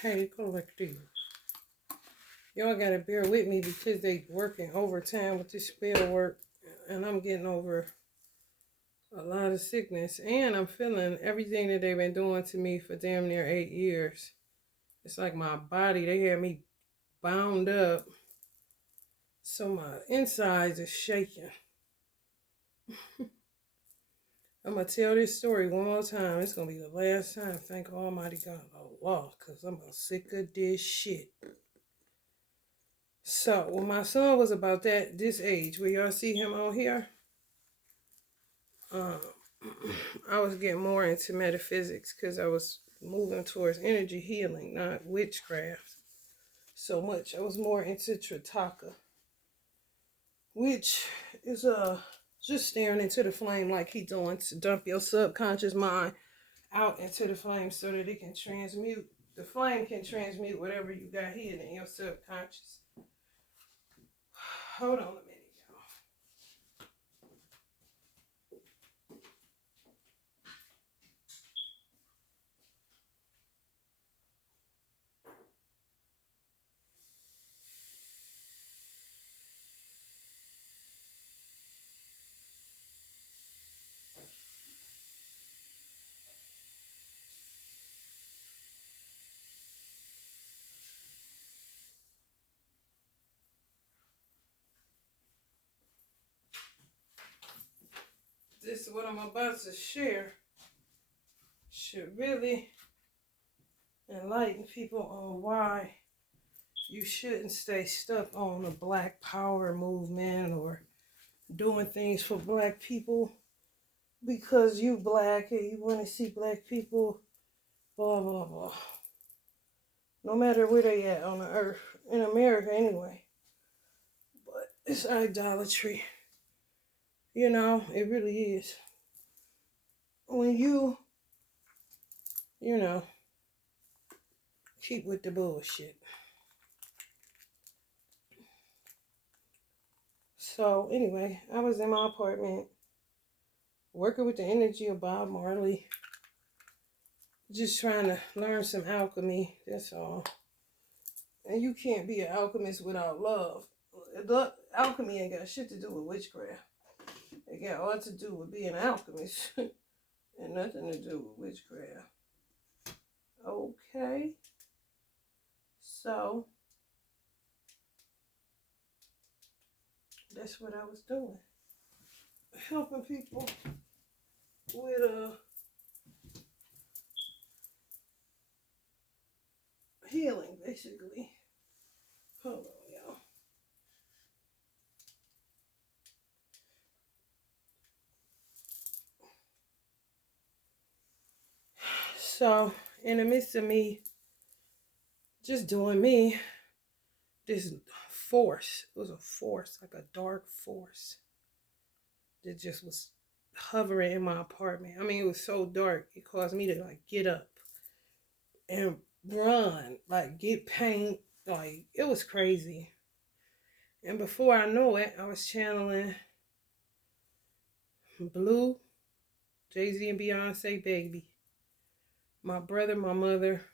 Hey, collective. Y'all gotta bear with me because they working overtime with this spell work, and I'm getting over a lot of sickness, and I'm feeling everything that they've been doing to me for damn near 8 years. It's like my body, they had me bound up, so my insides is shaking. I'm gonna tell this story one more time. It's gonna be the last time. Thank Almighty God, Allah, because I'm about sick of this shit. So when my son was about this age, where y'all see him on here, um, I was getting more into metaphysics because I was moving towards energy healing, not witchcraft so much. I was more into Tritaka, which is just staring into the flame like he doing, to dump your subconscious mind out into the flame so that it can transmute. The flame can transmute whatever you got hidden in your subconscious. Hold on a minute. This is what I'm about to share should really enlighten people on why you shouldn't stay stuck on the Black Power movement or doing things for Black people because you Black and you want to see Black people, blah, blah, blah. No matter where they at on the earth, in America anyway. But it's idolatry. You know, it really is. When you know, keep with the bullshit. So anyway, I was in my apartment working with the energy of Bob Marley, just trying to learn some alchemy, that's all. And you can't be an alchemist without love. Alchemy ain't got shit to do with witchcraft. It got all to do with being an alchemist and nothing to do with witchcraft. Okay. So that's what I was doing. Helping people with healing, basically. Hold on, y'all. So, in the midst of me just doing me, this force, it was a force, like a dark force, that just was hovering in my apartment. I mean, it was so dark, it caused me to like get up and run, like get paint, like it was crazy. And before I know it, I was channeling Blue, Jay-Z and Beyonce, Baby, my brother, my mother,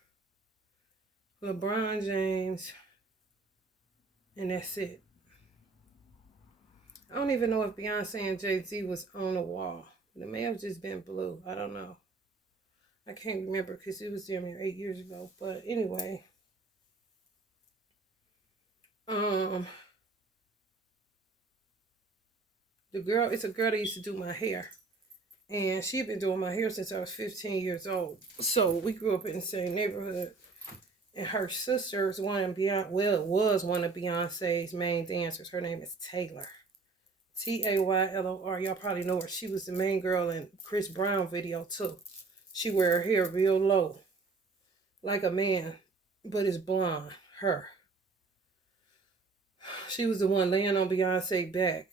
LeBron James, and that's it. I don't even know if Beyonce and Jay-Z was on the wall. It may have just been Blue. I don't know. I can't remember because it was damn near 8 years ago. But anyway, it's a girl that used to do my hair. And she had been doing my hair since I was 15 years old. So we grew up in the same neighborhood. And her sister was one of Beyonce's main dancers. Her name is Taylor. Taylor. Y'all probably know her. She was the main girl in Chris Brown video too. She wear her hair real low, like a man, but it's blonde. Her. She was the one laying on Beyonce back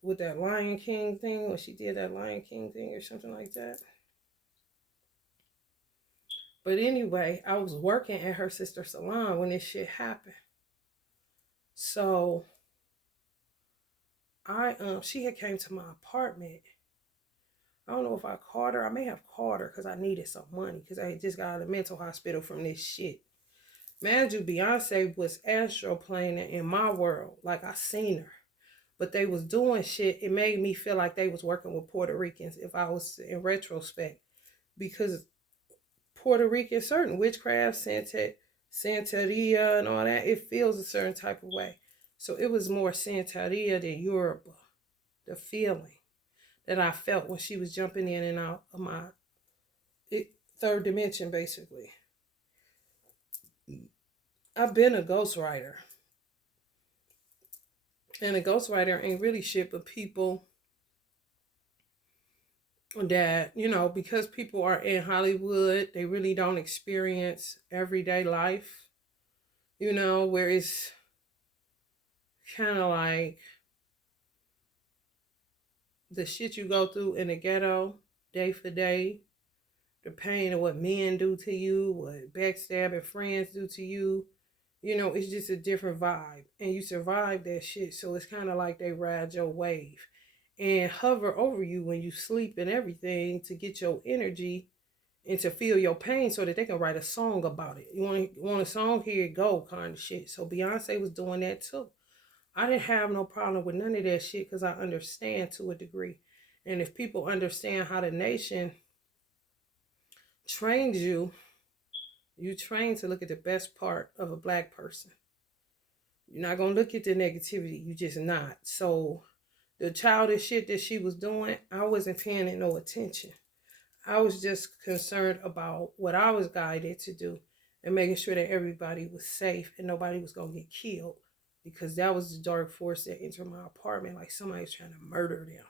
with that Lion King thing, when she did that Lion King thing or something like that. But anyway, I was working at her sister's salon when this shit happened. So she had came to my apartment. I don't know if I may have called her because I needed some money because I had just got out of the mental hospital from this shit. Mind you, Beyonce was astral playing in my world. Like I seen her. But they was doing shit. It made me feel like they was working with Puerto Ricans if I was in retrospect. Because Puerto Rican, certain witchcraft, Santeria and all that, it feels a certain type of way. So it was more Santeria than Yoruba. The feeling that I felt when she was jumping in and out of my third dimension, basically. I've been a ghostwriter. And a ghostwriter ain't really shit but people that, because people are in Hollywood, they really don't experience everyday life, where it's kind of like the shit you go through in the ghetto day for day, the pain of what men do to you, what backstabbing friends do to you. It's just a different vibe. And you survive that shit. So it's kind of like they ride your wave and hover over you when you sleep and everything to get your energy and to feel your pain so that they can write a song about it. You want a song? Here you go, kind of shit. So Beyonce was doing that too. I didn't have no problem with none of that shit because I understand to a degree. And if people understand how the nation trains you, you train to look at the best part of a black person. You're not going to look at the negativity. You just not. So the childish shit that she was doing, I wasn't paying it no attention. I was just concerned about what I was guided to do and making sure that everybody was safe and nobody was going to get killed, because that was the dark force that entered my apartment, like somebody was trying to murder them.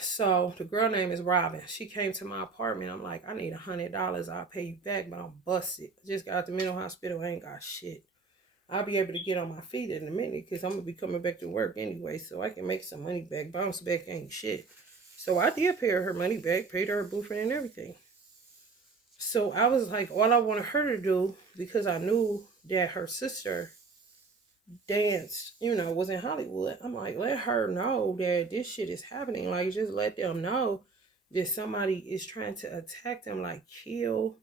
So the girl name is Robin. She came to my apartment. I'm like, I need $100. I'll pay you back, but I'm busted. I just got out the mental hospital. I ain't got shit. I'll be able to get on my feet in a minute because I'm going to be coming back to work anyway, so I can make some money back. Bounce back ain't shit. So I did pay her money back, paid her boyfriend and everything. So I was like, all I wanted her to do, because I knew that her sister danced, was in Hollywood. I'm like, let her know that this shit is happening. Like, just let them know that somebody is trying to attack them, like kill.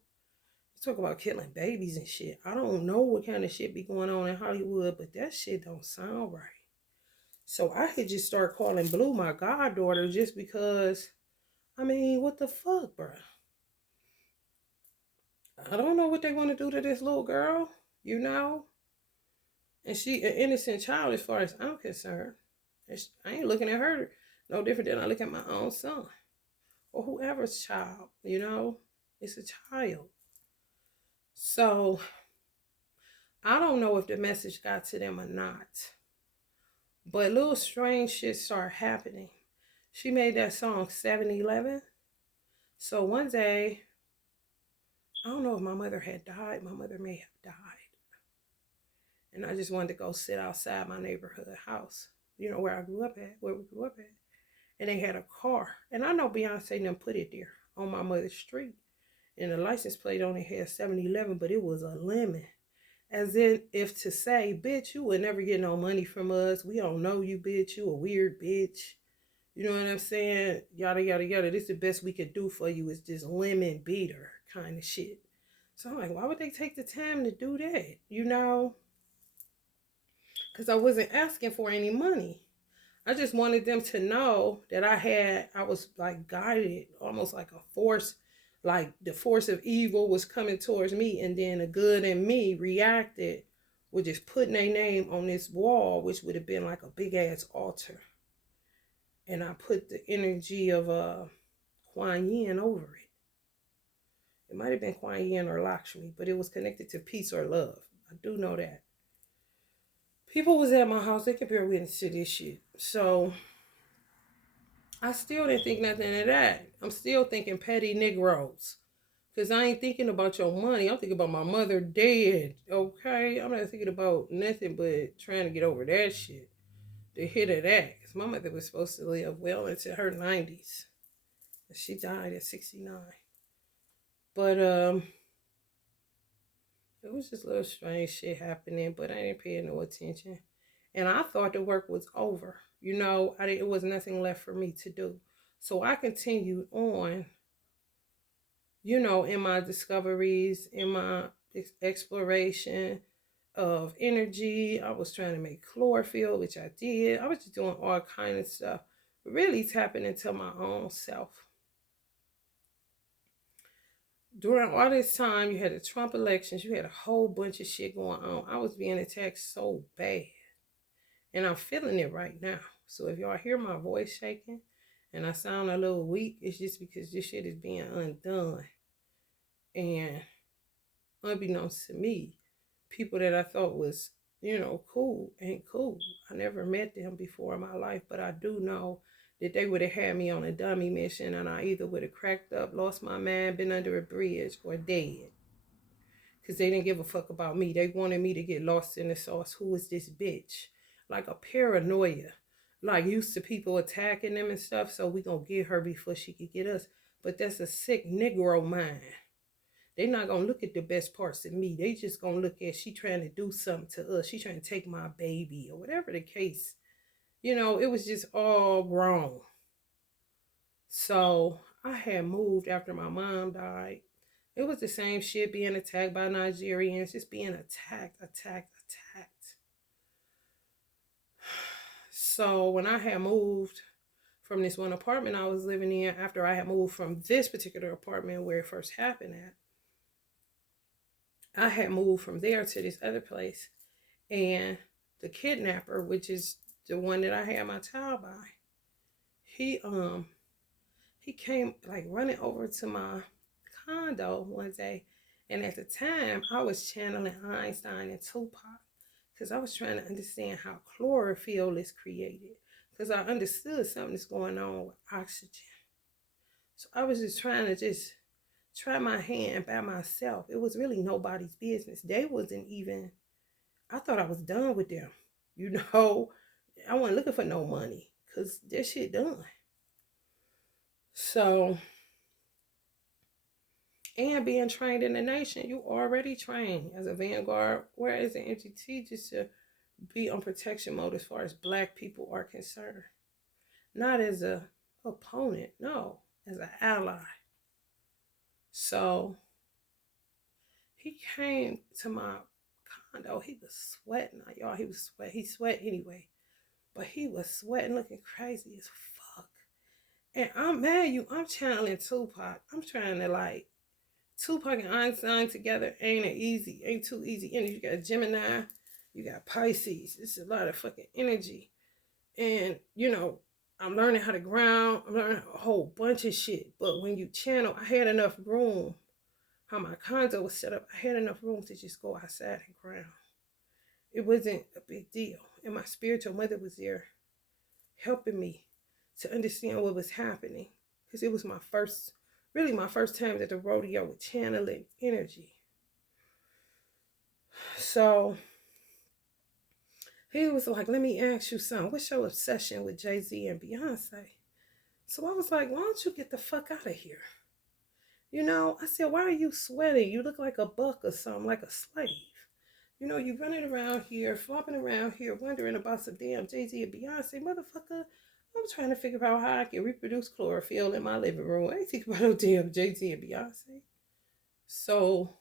Talk about killing babies and shit. I don't know what kind of shit be going on in Hollywood, but that shit don't sound right. So I could just start calling Blue my goddaughter just because, what the fuck, bro? I don't know what they want to do to this little girl, And she an innocent child as far as I'm concerned. I ain't looking at her no different than I look at my own son. Or whoever's child, It's a child. So I don't know if the message got to them or not. But little strange shit started happening. She made that song 7-Eleven. So one day, I don't know if my mother had died. My mother may have died. And I just wanted to go sit outside my neighborhood house, where I grew up at, where we grew up at. And they had a car. And I know Beyonce done put it there on my mother's street. And the license plate only had 7-Eleven, but it was a lemon. As if to say, bitch, you would never get no money from us. We don't know you, bitch. You a weird bitch. You know what I'm saying? Yada, yada, yada. This is the best we could do for you is this lemon beater kind of shit. So I'm like, why would they take the time to do that? Because I wasn't asking for any money. I just wanted them to know that I was like guided, almost like a force, like the force of evil was coming towards me, and then the good in me reacted with just putting their name on this wall, which would have been like a big ass altar. And I put the energy of Kuan Yin over it. It might have been Kuan Yin or Lakshmi, but it was connected to peace or love. I do know that. People was at my house, they could bear witness to this shit. So I still didn't think nothing of that. I'm still thinking petty Negroes. Because I ain't thinking about your money. I'm thinking about my mother dead. Okay? I'm not thinking about nothing but trying to get over that shit. The hit of that. Because my mother was supposed to live well into her 90s. And she died at 69. But it was just a little strange shit happening. But I didn't pay no attention. And I thought the work was over. It was nothing left for me to do. So I continued on, in my discoveries, in my, exploration of energy. I was trying to make chlorophyll, which I did. I was just doing all kind of stuff, really tapping into my own self. During all this time, you had the Trump elections, you had a whole bunch of shit going on. I was being attacked so bad, and I'm feeling it right now. So if y'all hear my voice shaking and I sound a little weak, it's just because this shit is being undone. And unbeknownst to me, people that I thought was, cool ain't cool. I never met them before in my life, but I do know that they would have had me on a dummy mission, and I either would have cracked up, lost my mind, been under a bridge, or dead. Because they didn't give a fuck about me. They wanted me to get lost in the sauce. Who is this bitch? Like a paranoia. Like used to people attacking them and stuff, so we gonna get her before she could get us. But that's a sick Negro mind. They not gonna look at the best parts of me. They just gonna look at she trying to do something to us. She trying to take my baby or whatever the case. It was just all wrong. So I had moved after my mom died. It was the same shit, being attacked by Nigerians, just being attacked. So when I had moved from this one apartment I was living in, after I had moved from this particular apartment where it first happened at, I had moved from there to this other place. And the kidnapper, which is the one that I had my child by, he came like running over to my condo one day. And at the time, I was channeling Einstein and Tupac, because I was trying to understand how chlorophyll is created, because I understood something is going on with oxygen. So I was just trying to try my hand by myself. It was really nobody's business. They wasn't even, I thought I was done with them. I wasn't looking for no money, because that shit done. So, and being trained in the nation, you already trained as a vanguard, whereas the NGT just to be on protection mode as far as Black people are concerned. Not as a opponent, no, as an ally. So he came to my condo. He was sweating, y'all. He sweat anyway, but he was sweating, looking crazy as fuck. And I'm mad I'm channeling Tupac. I'm trying to Tupac and Einstein together ain't too easy. And you got Gemini, you got Pisces. It's a lot of fucking energy. And, I'm learning how to ground. I'm learning a whole bunch of shit. But when you channel, I had enough room. How my condo was set up, I had enough room to just go outside and ground. It wasn't a big deal. And my spiritual mother was there helping me to understand what was happening. Because it was my first time at the rodeo with channeling energy. So he was like, let me ask you something. What's your obsession with Jay-Z and Beyonce? So I was like, why don't you get the fuck out of here? I said, why are you sweating? You look like a buck or something, like a slave. You running around here, flopping around here, wondering about some damn Jay-Z and Beyonce. Motherfucker, I'm trying to figure out how I can reproduce chlorophyll in my living room. I ain't thinking about no damn Jay-Z and Beyonce. So,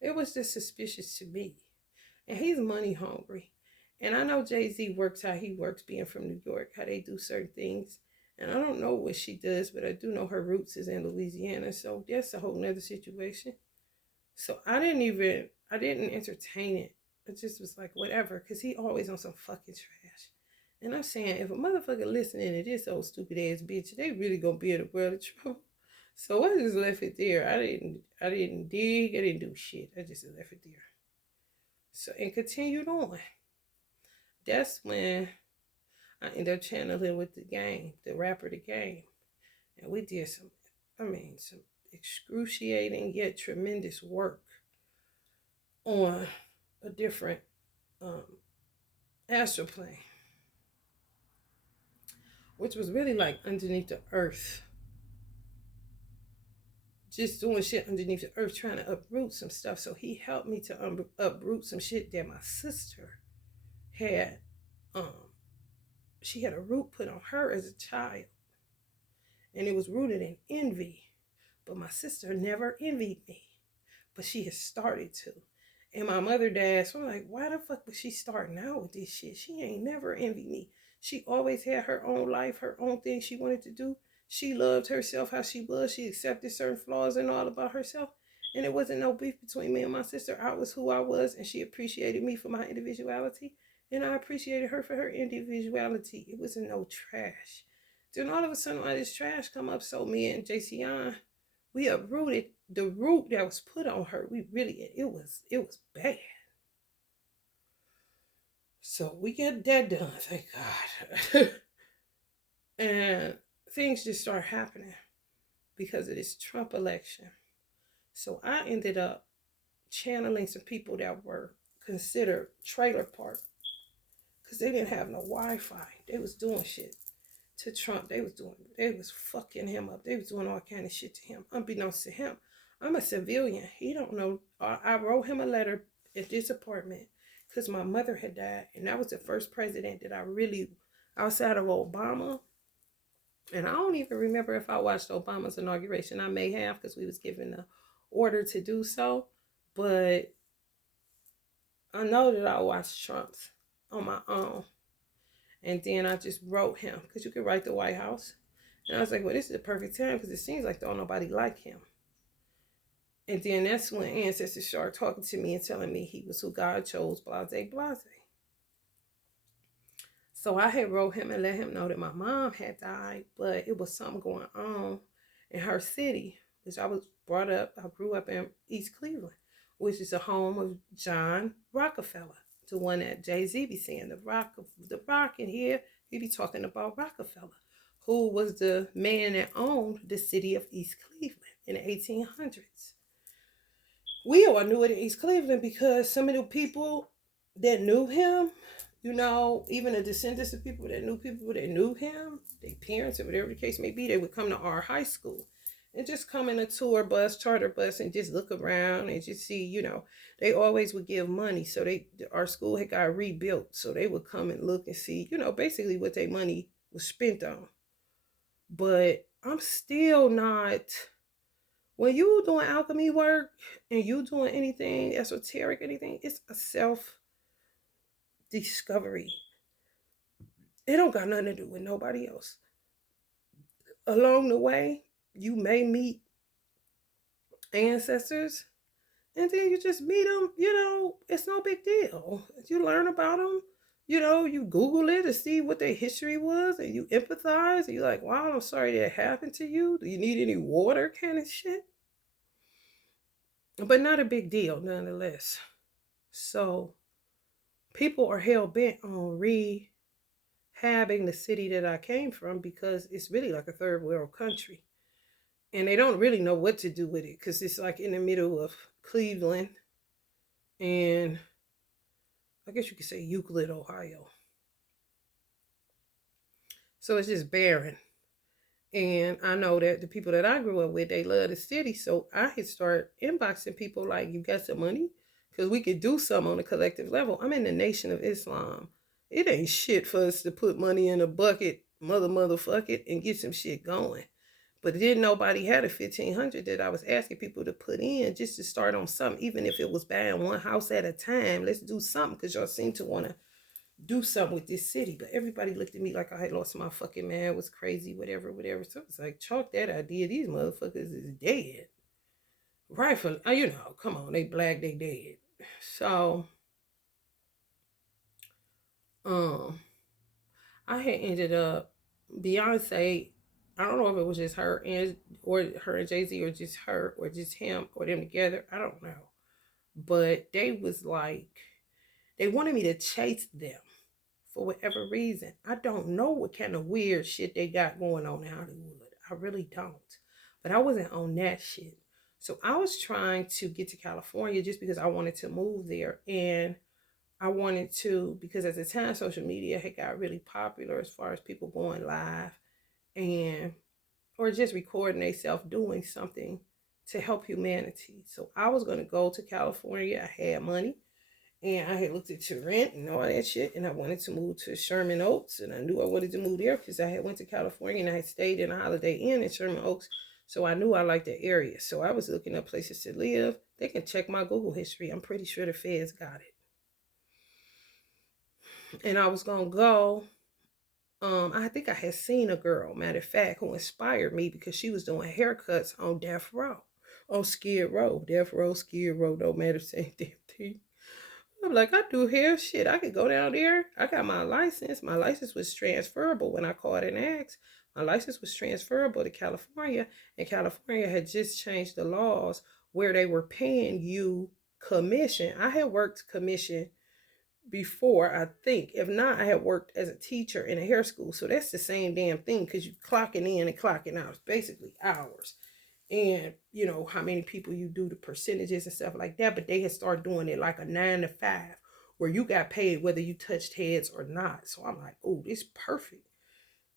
it was just suspicious to me. And he's money hungry. And I know Jay-Z works how he works, being from New York, how they do certain things. And I don't know what she does, but I do know her roots is in Louisiana. So that's a whole nother situation. So I didn't entertain it. I just was like, whatever, because he always on some fucking trash. And I'm saying, if a motherfucker listening to this old stupid ass bitch, they really gonna be in a world of trouble. So I just left it there. I didn't dig. I didn't do shit. I just left it there. So, and continued on. That's when I ended up channeling with the Game, the rapper The Game. And we did some excruciating yet tremendous work on a different astral plane, which was really like underneath the earth. Just doing shit underneath the earth, trying to uproot some stuff. So he helped me to uproot some shit that my sister had. She had a root put on her as a child. And it was rooted in envy, But my sister never envied me, but she has started to. And my mother, dad, so I'm like, why the fuck was she starting out with this shit? She ain't never envied me. She always had her own life, her own thing she wanted to do. She loved herself how she was. She accepted certain flaws and all about herself. And there wasn't no beef between me and my sister. I was who I was, and she appreciated me for my individuality. And I appreciated her for her individuality. It wasn't no trash. Then all of a sudden, all this trash come up. So me and JC we uprooted the root that was put on her. It was bad. So we got that done, thank God. And things just start happening because of this Trump election. So I ended up channeling some people that were considered trailer park because they didn't have no Wi-Fi. They was doing shit to Trump. They was fucking him up. They was doing all kind of shit to him. Unbeknownst to him, I'm a civilian. He don't know. I wrote him a letter at this apartment because my mother had died, and that was the first president that I really, outside of Obama, and I don't even remember if I watched Obama's inauguration. I may have because we was given the order to do so, but I know that I watched Trump's on my own. And then I just wrote him because you could write the White House. And I was like, well, this is the perfect time because it seems like don't nobody like him. And then that's when ancestors started talking to me and telling me he was who God chose, blase, blase. So I had wrote him and let him know that my mom had died, but it was something going on in her city, which I was brought up. I grew up in East Cleveland, which is the home of John Rockefeller, the one that Jay-Z be saying, the rock in here, he be talking about Rockefeller, who was the man that owned the city of East Cleveland in the 1800s. We all knew it in East Cleveland because some of the people that knew him, even the descendants of people that knew him, their parents or whatever the case may be, they would come to our high school and just come in a tour bus, charter bus, and just look around and just see, they always would give money. So our school had got rebuilt. So they would come and look and see, basically what their money was spent on. But I'm still not, when you doing alchemy work and you doing anything esoteric, anything, it's a self-discovery. It don't got nothing to do with nobody else. Along the way, you may meet ancestors, and then you just meet them, it's no big deal. You learn about them, you Google it to see what their history was, and you empathize, and you're like, wow, I'm sorry that happened to you. Do you need any water kind of shit? But not a big deal, nonetheless. So people are hell-bent on rehabbing the city that I came from because it's really like a third world country. And they don't really know what to do with it because it's like in the middle of Cleveland and I guess you could say Euclid, Ohio. So it's just barren. And I know that the people that I grew up with, they love the city. So I had started inboxing people like, you got some money? Because we could do something on a collective level. I'm in the Nation of Islam. It ain't shit for us to put money in a bucket, motherfuck it, and get some shit going. But then nobody had a 1,500 that I was asking people to put in just to start on something, even if it was buying one house at a time. Let's do something because y'all seem to want to do something with this city. But everybody looked at me like I had lost my fucking mind, was crazy, whatever. So it's like, chalk that idea. These motherfuckers is dead. Rightfully, come on, they black, they dead. So, I had ended up, Beyonce, I don't know if it was just her and Jay-Z or just her or just him or them together. I don't know. But they was like, they wanted me to chase them for whatever reason. I don't know what kind of weird shit they got going on in Hollywood. I really don't. But I wasn't on that shit. So I was trying to get to California just because I wanted to move there. And I wanted to, because at the time social media had got really popular as far as people going live and or just recording themselves doing something to help humanity. So I was going to go to California. I had money and I had looked at your rent and all that shit, and I wanted to move to Sherman Oaks, and I knew I wanted to move there because I had went to California and I had stayed in a Holiday Inn in Sherman Oaks. So I knew I liked the area. So I was looking up places to live. They can check my Google history. I'm pretty sure the feds got it. And I was gonna go. I think I had seen a girl, matter of fact, who inspired me because she was doing haircuts on Death Row, on Skid Row. Death Row, Skid Row, don't matter, same damn thing. I'm like, I do hair shit. I could go down there. I got my license. My license was transferable when I called and asked. My license was transferable to California, and California had just changed the laws where they were paying you commission. I had worked commission before, I think. If not, I had worked as a teacher in a hair school. So that's the same damn thing because you clocking in and clocking out. It's basically hours. And you know how many people you do, the percentages and stuff like that. But they had started doing it like a 9 to 5 where you got paid whether you touched heads or not. So I'm like, oh, this is perfect.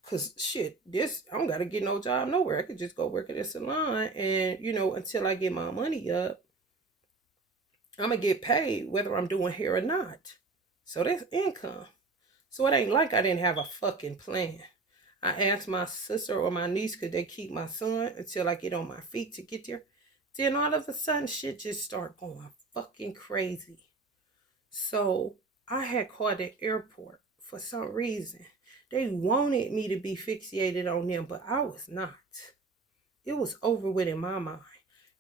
Cause shit, this I don't gotta get no job nowhere. I could just go work at a salon and until I get my money up, I'm gonna get paid whether I'm doing hair or not. So that's income. So it ain't like I didn't have a fucking plan. I asked my sister or my niece could they keep my son until I get on my feet to get there. Then all of a sudden shit just start going fucking crazy. So I had called the airport for some reason. They wanted me to be fixated on them, but I was not. It was over with in my mind.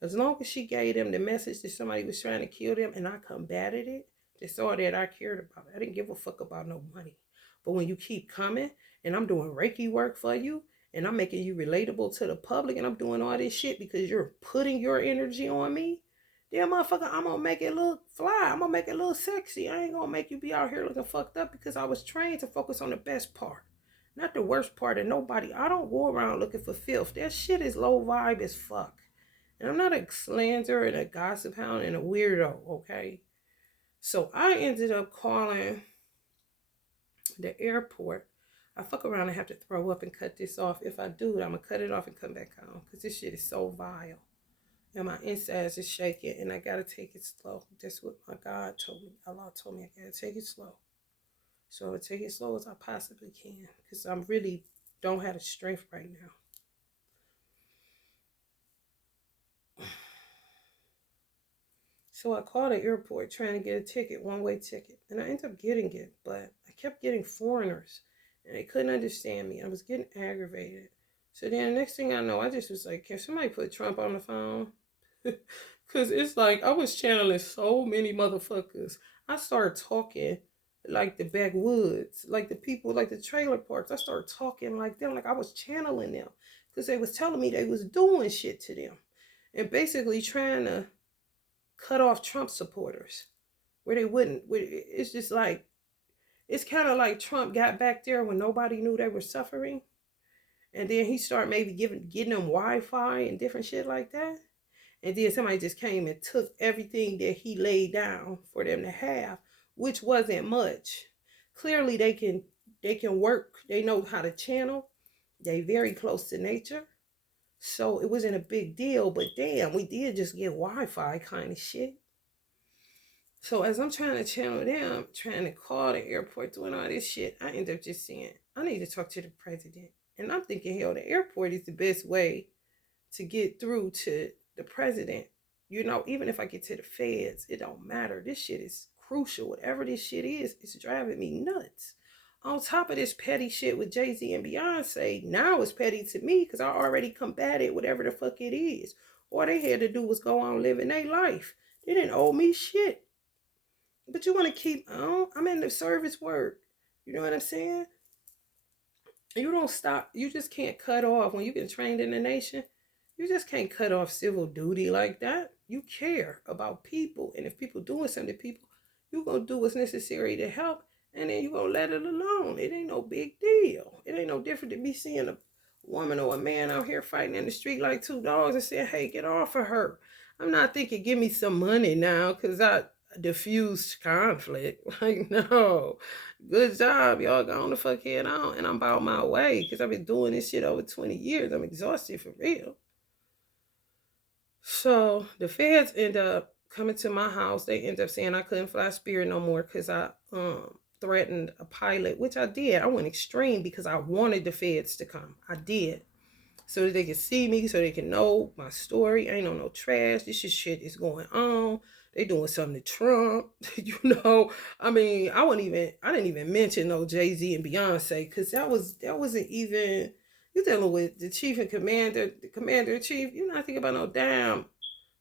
As long as she gave them the message that somebody was trying to kill them and I combated it, that's all that I cared about. I didn't give a fuck about no money. But when you keep coming and I'm doing Reiki work for you and I'm making you relatable to the public and I'm doing all this shit because you're putting your energy on me, then motherfucker, I'm gonna make it look fly. I'm gonna make it look sexy. I ain't gonna make you be out here looking fucked up because I was trained to focus on the best part. Not the worst part of nobody. I don't go around looking for filth. That shit is low vibe as fuck. And I'm not a slanderer and a gossip hound and a weirdo, okay? So I ended up calling the airport. I fuck around and have to throw up and cut this off. If I do, I'm gonna cut it off and come back on because this shit is so vile. And my insides is shaking and I gotta take it slow. That's what my God told me. Allah told me I gotta take it slow. So I'll take it slow as I possibly can because I'm really don't have the strength right now. So I called the airport trying to get a ticket, one-way ticket. And I ended up getting it, but I kept getting foreigners. And they couldn't understand me. I was getting aggravated. So then the next thing I know, I just was like, can somebody put Trump on the phone? Because it's like I was channeling so many motherfuckers. I started talking like the backwoods, like the people, like the trailer parks. I started talking like them, like I was channeling them. Because they was telling me they was doing shit to them. And basically trying to cut off Trump supporters where they wouldn't. It's just like, it's kind of like Trump got back there when nobody knew they were suffering. And then he started maybe getting them Wi-Fi and different shit like that. And then somebody just came and took everything that he laid down for them to have, which wasn't much. Clearly they can work. They know how to channel. They very close to nature. So it wasn't a big deal, but damn, we did just get Wi-Fi kind of shit. So as I'm trying to channel them, trying to call the airport, doing all this shit, I end up just saying, I need to talk to the president. And I'm thinking, hell, the airport is the best way to get through to the president. Even if I get to the feds, it don't matter. This shit is crucial. Whatever this shit is, it's driving me nuts. On top of this petty shit with Jay-Z and Beyonce, now it's petty to me because I already combated whatever the fuck it is. All they had to do was go on living their life. They didn't owe me shit. But you want to keep on? I'm in the service work. You know what I'm saying? You don't stop. You just can't cut off when you've been trained in the nation. You just can't cut off civil duty like that. You care about people. And if people doing something to people, you're going to do what's necessary to help. And then you're going to let it alone. It ain't no big deal. It ain't no different than me seeing a woman or a man out here fighting in the street like two dogs and saying, hey, get off of her. I'm not thinking, give me some money now because I diffused conflict. Like, no. Good job. Y'all go on the fuck head on. And I'm about my way because I've been doing this shit over 20 years. I'm exhausted for real. So the feds end up coming to my house. They end up saying I couldn't fly Spirit no more because I threatened a pilot, which I did. I went extreme because I wanted the feds to come. I did. so that they can see me, so they can know my story. I ain't on no trash. This shit is going on. They doing something to Trump, you know. I mean, I didn't even mention no Jay-Z and Beyonce, because that wasn't even, you dealing with the chief and commander, the commander in chief. You're not thinking about no damn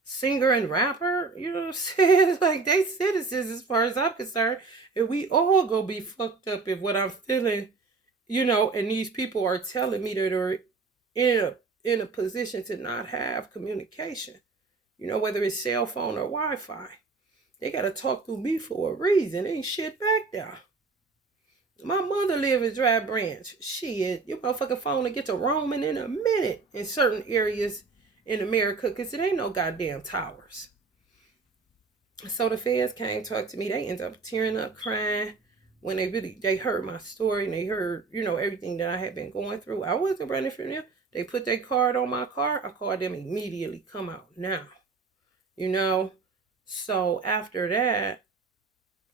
singer and rapper. You know what I'm saying? Like, they citizens as far as I'm concerned, and we all gonna be fucked up if what I'm feeling, you know, and these people are telling me that they're in a position to not have communication, you know, whether it's cell phone or Wi-Fi. They gotta talk through me for a reason. Ain't shit back there. My mother live in Dry Branch. Shit, your motherfucking phone will get to roaming in a minute in certain areas in America, because it ain't no goddamn towers. So the feds came talk to me. They ended up tearing up, crying when they heard my story, and they heard, you know, everything that I had been going through. I wasn't running from them. They put their card on my car. I called them immediately. Come out now, you know. So after that,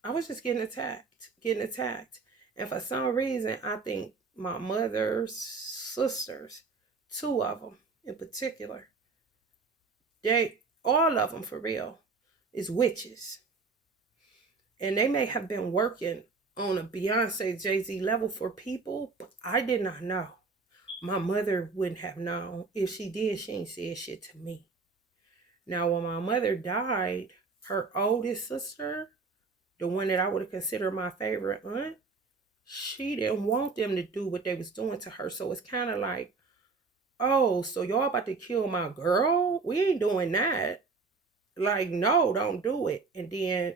I was just getting attacked, and for some reason, I think my mother's sisters, two of them in particular, they all of them for real is witches. And they may have been working on a Beyonce Jay-Z level for people, but I did not know. My mother wouldn't have known. If she did, she ain't said shit to me. Now, when my mother died, her oldest sister, the one that I would have considered my favorite aunt, she didn't want them to do what they was doing to her. So it's kind of like, oh, so y'all about to kill my girl? We ain't doing that. Like, no, don't do it. And then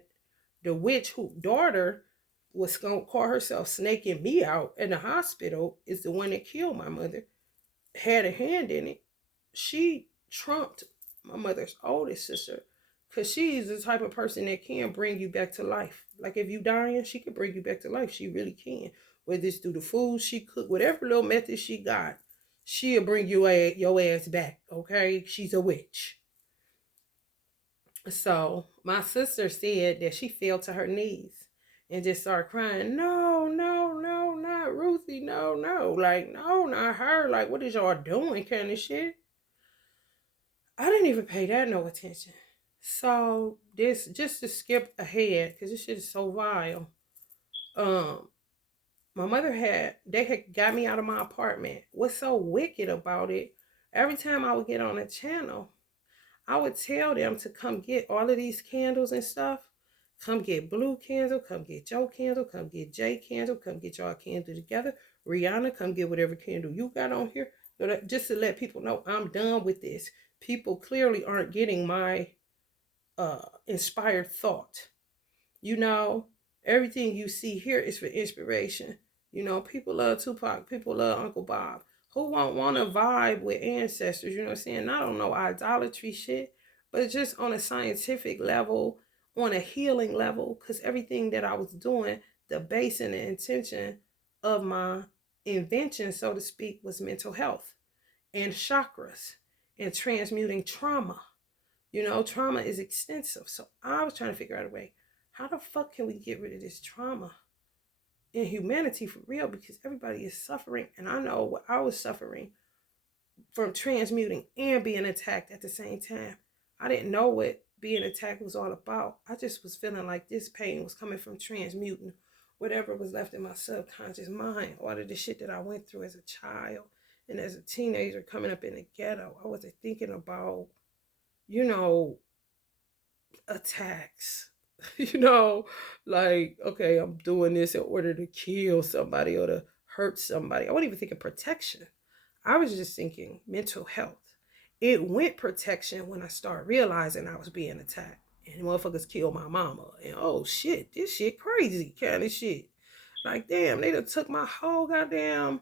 the witch who daughter was gonna call herself snaking me out in the hospital is the one that killed my mother, had a hand in it. She trumped my mother's oldest sister, because she's the type of person that can bring you back to life. Like, if you dying, she can bring you back to life. She really can. Whether it's through the food she cooked, whatever little method she got, she'll bring your ass back. Okay, she's a witch. So my sister said that she fell to her knees and just started crying. No, no, no, not Ruthie. No, no. Like, no, not her. Like, what is y'all doing kind of shit? I didn't even pay that no attention. So this, just to skip ahead, because this shit is so vile. Um, my mother they had got me out of my apartment. What's so wicked about it? Every time I would get on a channel, I would tell them to come get all of these candles and stuff. Come get Blue candle, come get Joe candle, come get Jay candle, come get y'all candle together. Rihanna, come get whatever candle you got on here. Just to let people know I'm done with this. People clearly aren't getting my inspired thought. You know, everything you see here is for inspiration. You know, people love Tupac, people love Uncle Bob. Who won't want to vibe with ancestors? You know what I'm saying? Not on no idolatry shit, but just on a scientific level, on a healing level, because everything that I was doing, the base and the intention of my invention, so to speak, was mental health and chakras and transmuting trauma. You know, trauma is extensive. So I was trying to figure out a way. How the fuck can we get rid of this trauma in humanity for real? Because everybody is suffering. And I know what I was suffering from transmuting and being attacked at the same time. I didn't know what being attacked was all about. I just was feeling like this pain was coming from transmuting whatever was left in my subconscious mind. All of the shit that I went through as a child and as a teenager coming up in the ghetto. I wasn't thinking about, you know, attacks. You know, like, okay, I'm doing this in order to kill somebody or to hurt somebody. I wasn't even thinking protection. I was just thinking mental health. It went protection when I started realizing I was being attacked. And motherfuckers killed my mama. And oh shit, this shit crazy kind of shit. Like, damn, they done took my whole goddamn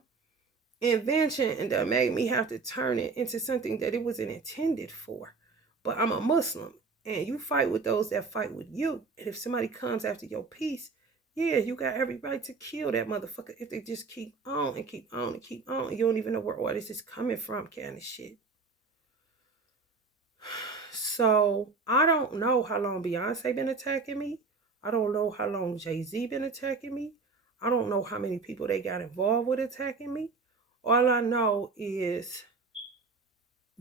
invention and that made me have to turn it into something that it wasn't intended for. But I'm a Muslim, and you fight with those that fight with you. And if somebody comes after your peace, yeah, you got every right to kill that motherfucker if they just keep on and keep on and keep on, and you don't even know where all this is coming from kind of shit. So I don't know how long Beyonce been attacking me. I don't know how long Jay-Z been attacking me. I don't know how many people they got involved with attacking me. All I know is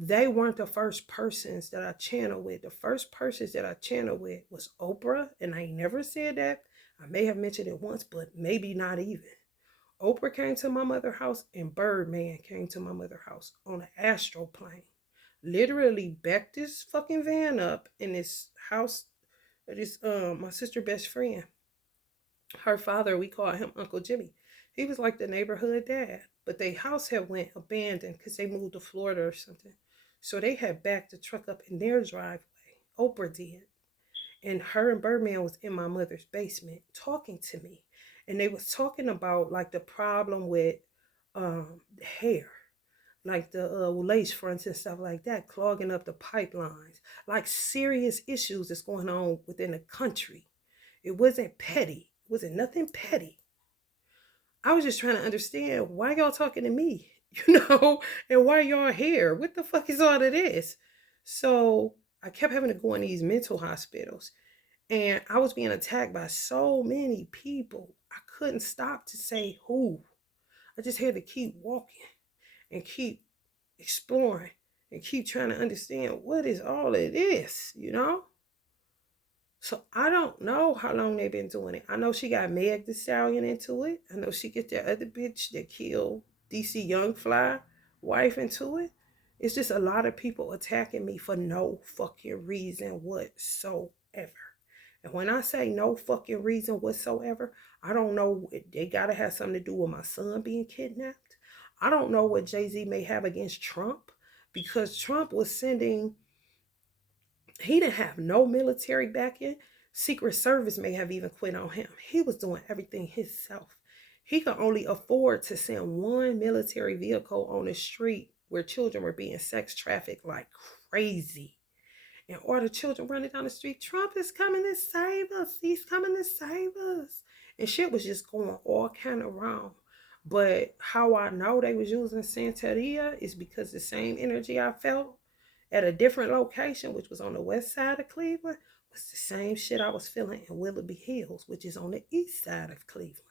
they weren't the first persons that I channeled with. The first persons that I channeled with was Oprah, and I never said that. I may have mentioned it once, but maybe not even. Oprah came to my mother's house, and Birdman came to my mother's house on an astral plane. Literally backed this fucking van up in this house. This my sister's best friend. Her father, we call him Uncle Jimmy. He was like the neighborhood dad, but their house had went abandoned because they moved to Florida or something. So they had backed the truck up in their driveway. Oprah did. And her and Birdman was in my mother's basement talking to me. And they was talking about like the problem with hair, like the lace fronts and stuff like that, clogging up the pipelines, like serious issues that's going on within the country. It wasn't petty. It wasn't nothing petty. I was just trying to understand why y'all talking to me, and why y'all here. What the fuck is all of this? So I kept having to go in these mental hospitals, and I was being attacked by so many people. I couldn't stop to say who. I just had to keep walking and keep exploring and keep trying to understand what is all of this. So I don't know how long they've been doing it. I know she got Meg the Stallion into it. I know she get that other bitch that killed DC Young Fly wife into it. It's just a lot of people attacking me for no fucking reason whatsoever. And when I say no fucking reason whatsoever, I don't know. They gotta have something to do with my son being kidnapped. I don't know what Jay-Z may have against Trump, because Trump was sending, he didn't have no military backing. Secret Service may have even quit on him. He was doing everything himself. He could only afford to send one military vehicle on the street where children were being sex trafficked like crazy. And all the children running down the street, Trump is coming to save us. He's coming to save us. And shit was just going all kind of wrong. But how I know they was using Santeria is because the same energy I felt at a different location, which was on the west side of Cleveland, was the same shit I was feeling in Willoughby Hills, which is on the east side of Cleveland.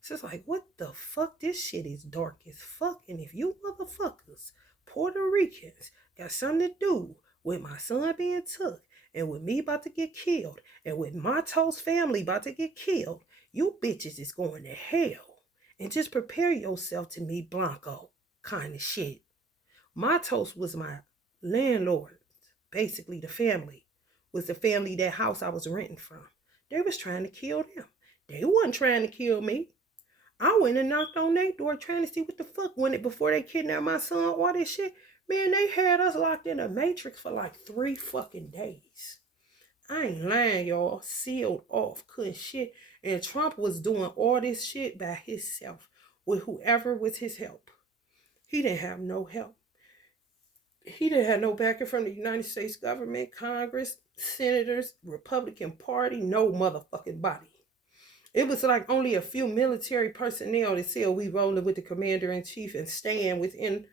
So it's like, what the fuck? This shit is dark as fuck. And if you motherfuckers, Puerto Ricans, got something to do with my son being took, and with me about to get killed, and with Mato's family about to get killed, you bitches is going to hell. And just prepare yourself to meet Blanco kind of shit. Matos was my landlord, basically the family, was the family, that house I was renting from. They was trying to kill them. They wasn't trying to kill me. I went and knocked on their door trying to see what the fuck went it before they kidnapped my son, all this shit. Man, they had us locked in a matrix for like 3 fucking days. I ain't lying, y'all. Sealed off, couldn't shit. And Trump was doing all this shit by himself with whoever was his help. He didn't have no help. He didn't have no backing from the United States government, Congress, senators, Republican Party, no motherfucking body. It was like only a few military personnel that said we rolling with the commander-in-chief and staying within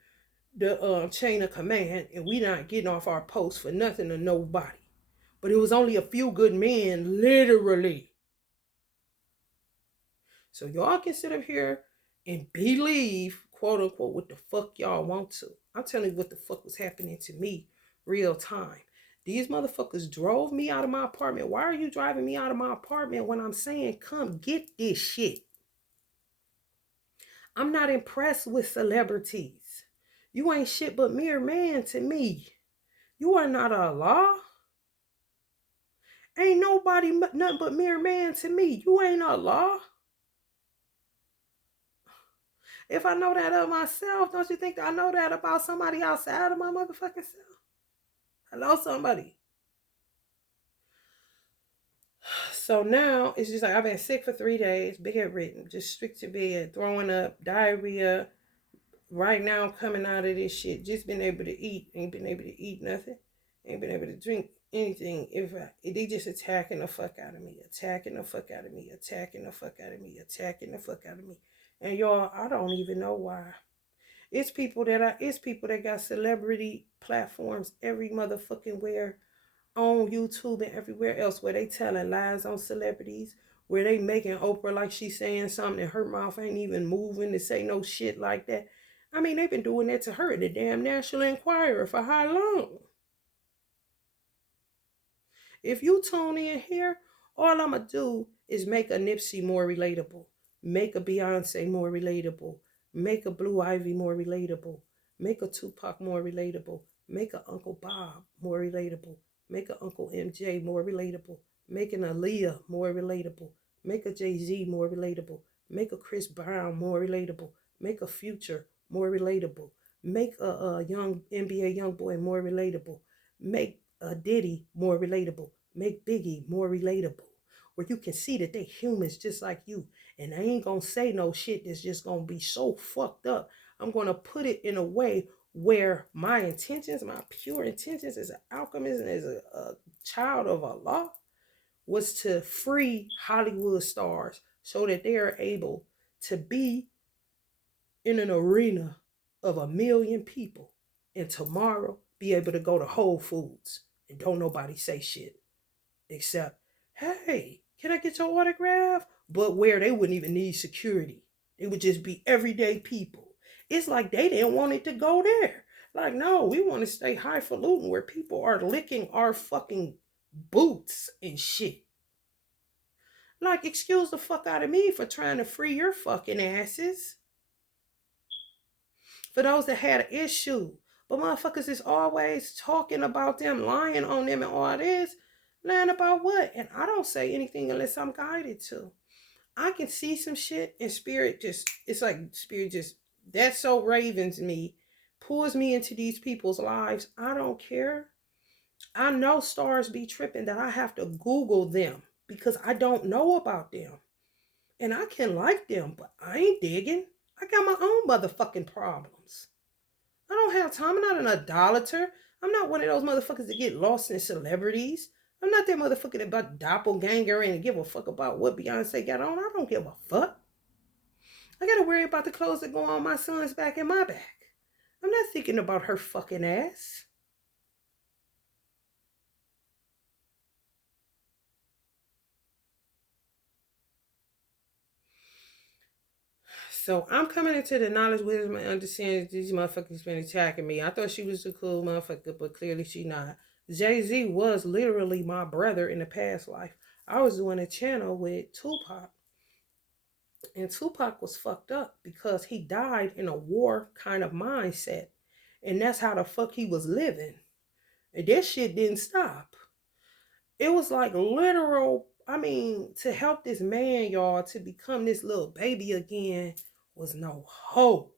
the chain of command, and we not getting off our post for nothing or nobody. But it was only a few good men, literally. So y'all can sit up here and believe, quote unquote, what the fuck y'all want to. I'm telling you what the fuck was happening to me real time. These motherfuckers drove me out of my apartment. Why are you driving me out of my apartment when I'm saying, come get this shit? I'm not impressed with celebrities. You ain't shit but mere man to me. You are not Allah. Ain't nobody nothing but mere man to me. You ain't Allah. If I know that of myself, don't you think I know that about somebody outside of my motherfucking self? Hello, somebody. So now it's just like I've been sick for 3 days, bedridden, just strict to bed, throwing up, diarrhea. Right now I'm coming out of this shit. Just been able to eat, ain't been able to eat nothing, ain't been able to drink anything. If they just attacking the fuck out of me, attacking the fuck out of me, attacking the fuck out of me, attacking the fuck out of me. And y'all, I don't even know why. It's people that got celebrity platforms every motherfucking where, on YouTube and everywhere else, where they telling lies on celebrities, where they making Oprah like she's saying something and her mouth ain't even moving to say no shit like that. I mean, they've been doing that to her in the damn National Enquirer for how long? If you tune in here, all I'm going to do is make a Nipsey more relatable, make a Beyonce more relatable, make a Blue Ivy more relatable, make a Tupac more relatable, make a Uncle Bob more relatable, make a Uncle MJ more relatable, make an Aaliyah more relatable, make a Jay-Z more relatable, make a Chris Brown more relatable, make a Future more relatable, make a young NBA young boy more relatable, make Diddy more relatable, make Biggie more relatable, where you can see that they humans just like you. And I ain't gonna say no shit that's just gonna be so fucked up. I'm gonna put it in a way where my intentions, my pure intentions as an alchemist and as a child of Allah, was to free Hollywood stars so that they are able to be in an arena of 1 million people and tomorrow be able to go to Whole Foods and don't nobody say shit except, hey, can I get your autograph? But where they wouldn't even need security. It would just be everyday people. It's like they didn't want it to go there. Like, no, we want to stay highfalutin where people are licking our fucking boots and shit. Like, excuse the fuck out of me for trying to free your fucking asses. For those that had an issue. But motherfuckers is always talking about them, lying on them and all this. Lying about what? And I don't say anything unless I'm guided to. I can see some shit and spirit just, it's like spirit just, that so ravens me, pulls me into these people's lives. I don't care. I know stars be tripping that I have to Google them because I don't know about them. And I can like them, but I ain't digging. I got my own motherfucking problems. I don't have time. I'm not an idolater. I'm not one of those motherfuckers that get lost in celebrities. I'm not that motherfucker about doppelganger and give a fuck about what Beyonce got on. I don't give a fuck. I gotta worry about the clothes that go on my son's back and my back. I'm not thinking about her fucking ass. So I'm coming into the knowledge, wisdom, and understanding these motherfuckers been attacking me. I thought she was a cool motherfucker, but clearly she not. Jay-Z was literally my brother in the past life. I was doing a channel with Tupac. And Tupac was fucked up because he died in a war kind of mindset. And that's how the fuck he was living. And that shit didn't stop. It was like literal, I mean, to help this man, y'all, to become this little baby again was no hope.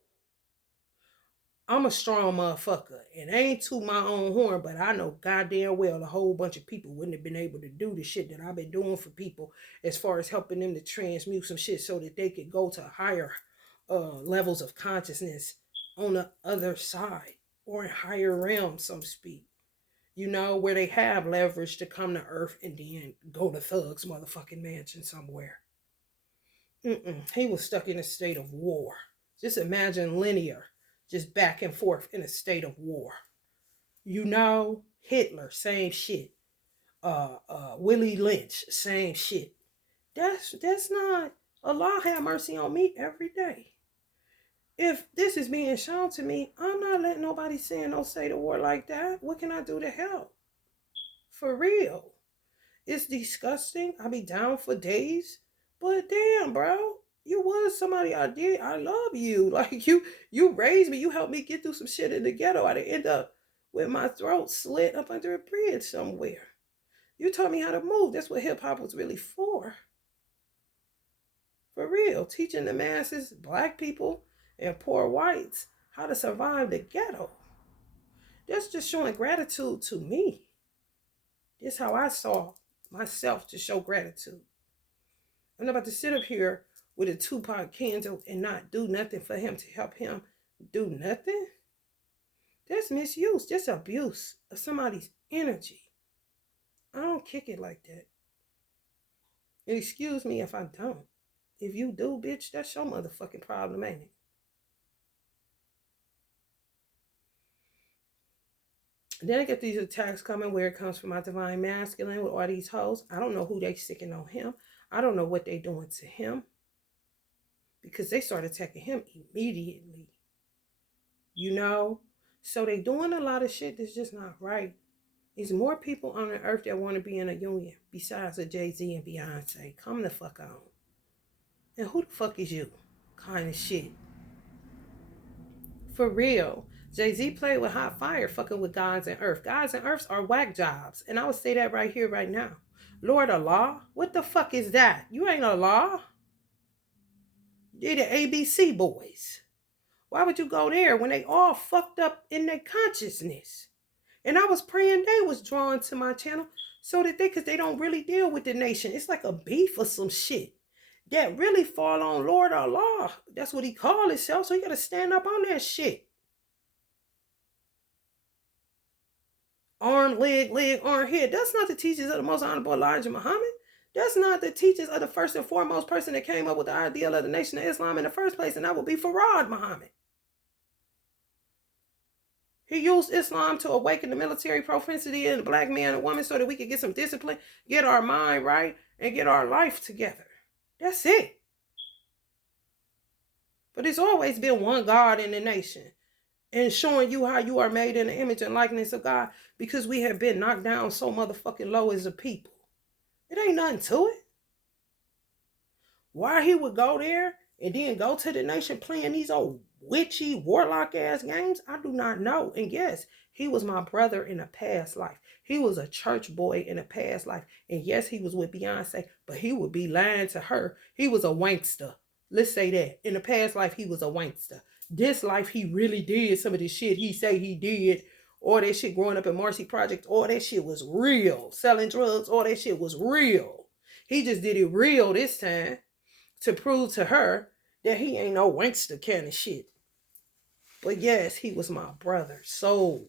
I'm a strong motherfucker, and I ain't to my own horn, but I know goddamn well a whole bunch of people wouldn't have been able to do the shit that I've been doing for people as far as helping them to transmute some shit so that they could go to higher levels of consciousness on the other side or in higher realms, so to speak. You know, where they have leverage to come to Earth and then go to Thug's motherfucking mansion somewhere. He was stuck in a state of war. Just imagine linear, just back and forth in a state of war. You know, Hitler, same shit. Willie Lynch, same shit. That's not, Allah have mercy on me every day. If this is being shown to me, I'm not letting nobody say no state of war like that. What can I do to help? For real. It's disgusting. I'll be down for days. But damn, bro. You was somebody I did. I love you. Like you raised me. You helped me get through some shit in the ghetto. I'd end up with my throat slit up under a bridge somewhere. You taught me how to move. That's what hip hop was really for. For real. Teaching the masses, black people and poor whites, how to survive the ghetto. That's just showing gratitude to me. This is how I saw myself to show gratitude. I'm not about to sit up here with a Tupac candle and not do nothing for him to help him do nothing. That's misuse. That's abuse of somebody's energy. I don't kick it like that. And excuse me if I don't. If you do, bitch, that's your motherfucking problem, ain't it? Then I get these attacks coming where it comes from my divine masculine with all these hoes. I don't know who they sticking on him. I don't know what they doing to him. Because they start attacking him immediately. you know? So they doing a lot of shit that's just not right. There's more people on the earth that want to be in a union besides a Jay-Z and Beyonce. Come the fuck on. And who the fuck is you? Kind of shit. For real. Jay-Z played with hot fire fucking with gods and earth. Gods and earths are whack jobs. And I would say that right here, right now. Lord Allah? What the fuck is that? You ain't Allah. They're the ABC boys. Why would you go there when they all fucked up in their consciousness? And I was praying they was drawn to my channel so that because they don't really deal with the nation. It's like a beef or some shit that really fall on Lord Allah. That's what he called himself. So you got to stand up on that shit. Arm, leg, arm, head. That's not the teachings of the most honorable Elijah Muhammad. That's not the teachings of the first and foremost person that came up with the ideal of the Nation of Islam in the first place, and that would be Farad Muhammad. He used Islam to awaken the military propensity in the black man and woman so that we could get some discipline, get our mind right, and get our life together. That's it. But it's always been one God in the nation and showing you how you are made in the image and likeness of God because we have been knocked down so motherfucking low as a people. It ain't nothing to it. Why he would go there and then go to the nation playing these old witchy, warlock ass games, I do not know. And yes, he was my brother in a past life. He was a church boy in a past life. And yes, he was with Beyonce, but he would be lying to her. He was a wankster. Let's say that. In the past life, he was a wankster. This life, he really did some of the shit he say he did. All that shit growing up in Marcy Project, all that shit was real. Selling drugs, all that shit was real. He just did it real this time to prove to her that he ain't no wankster kind of shit. But yes, he was my brother. So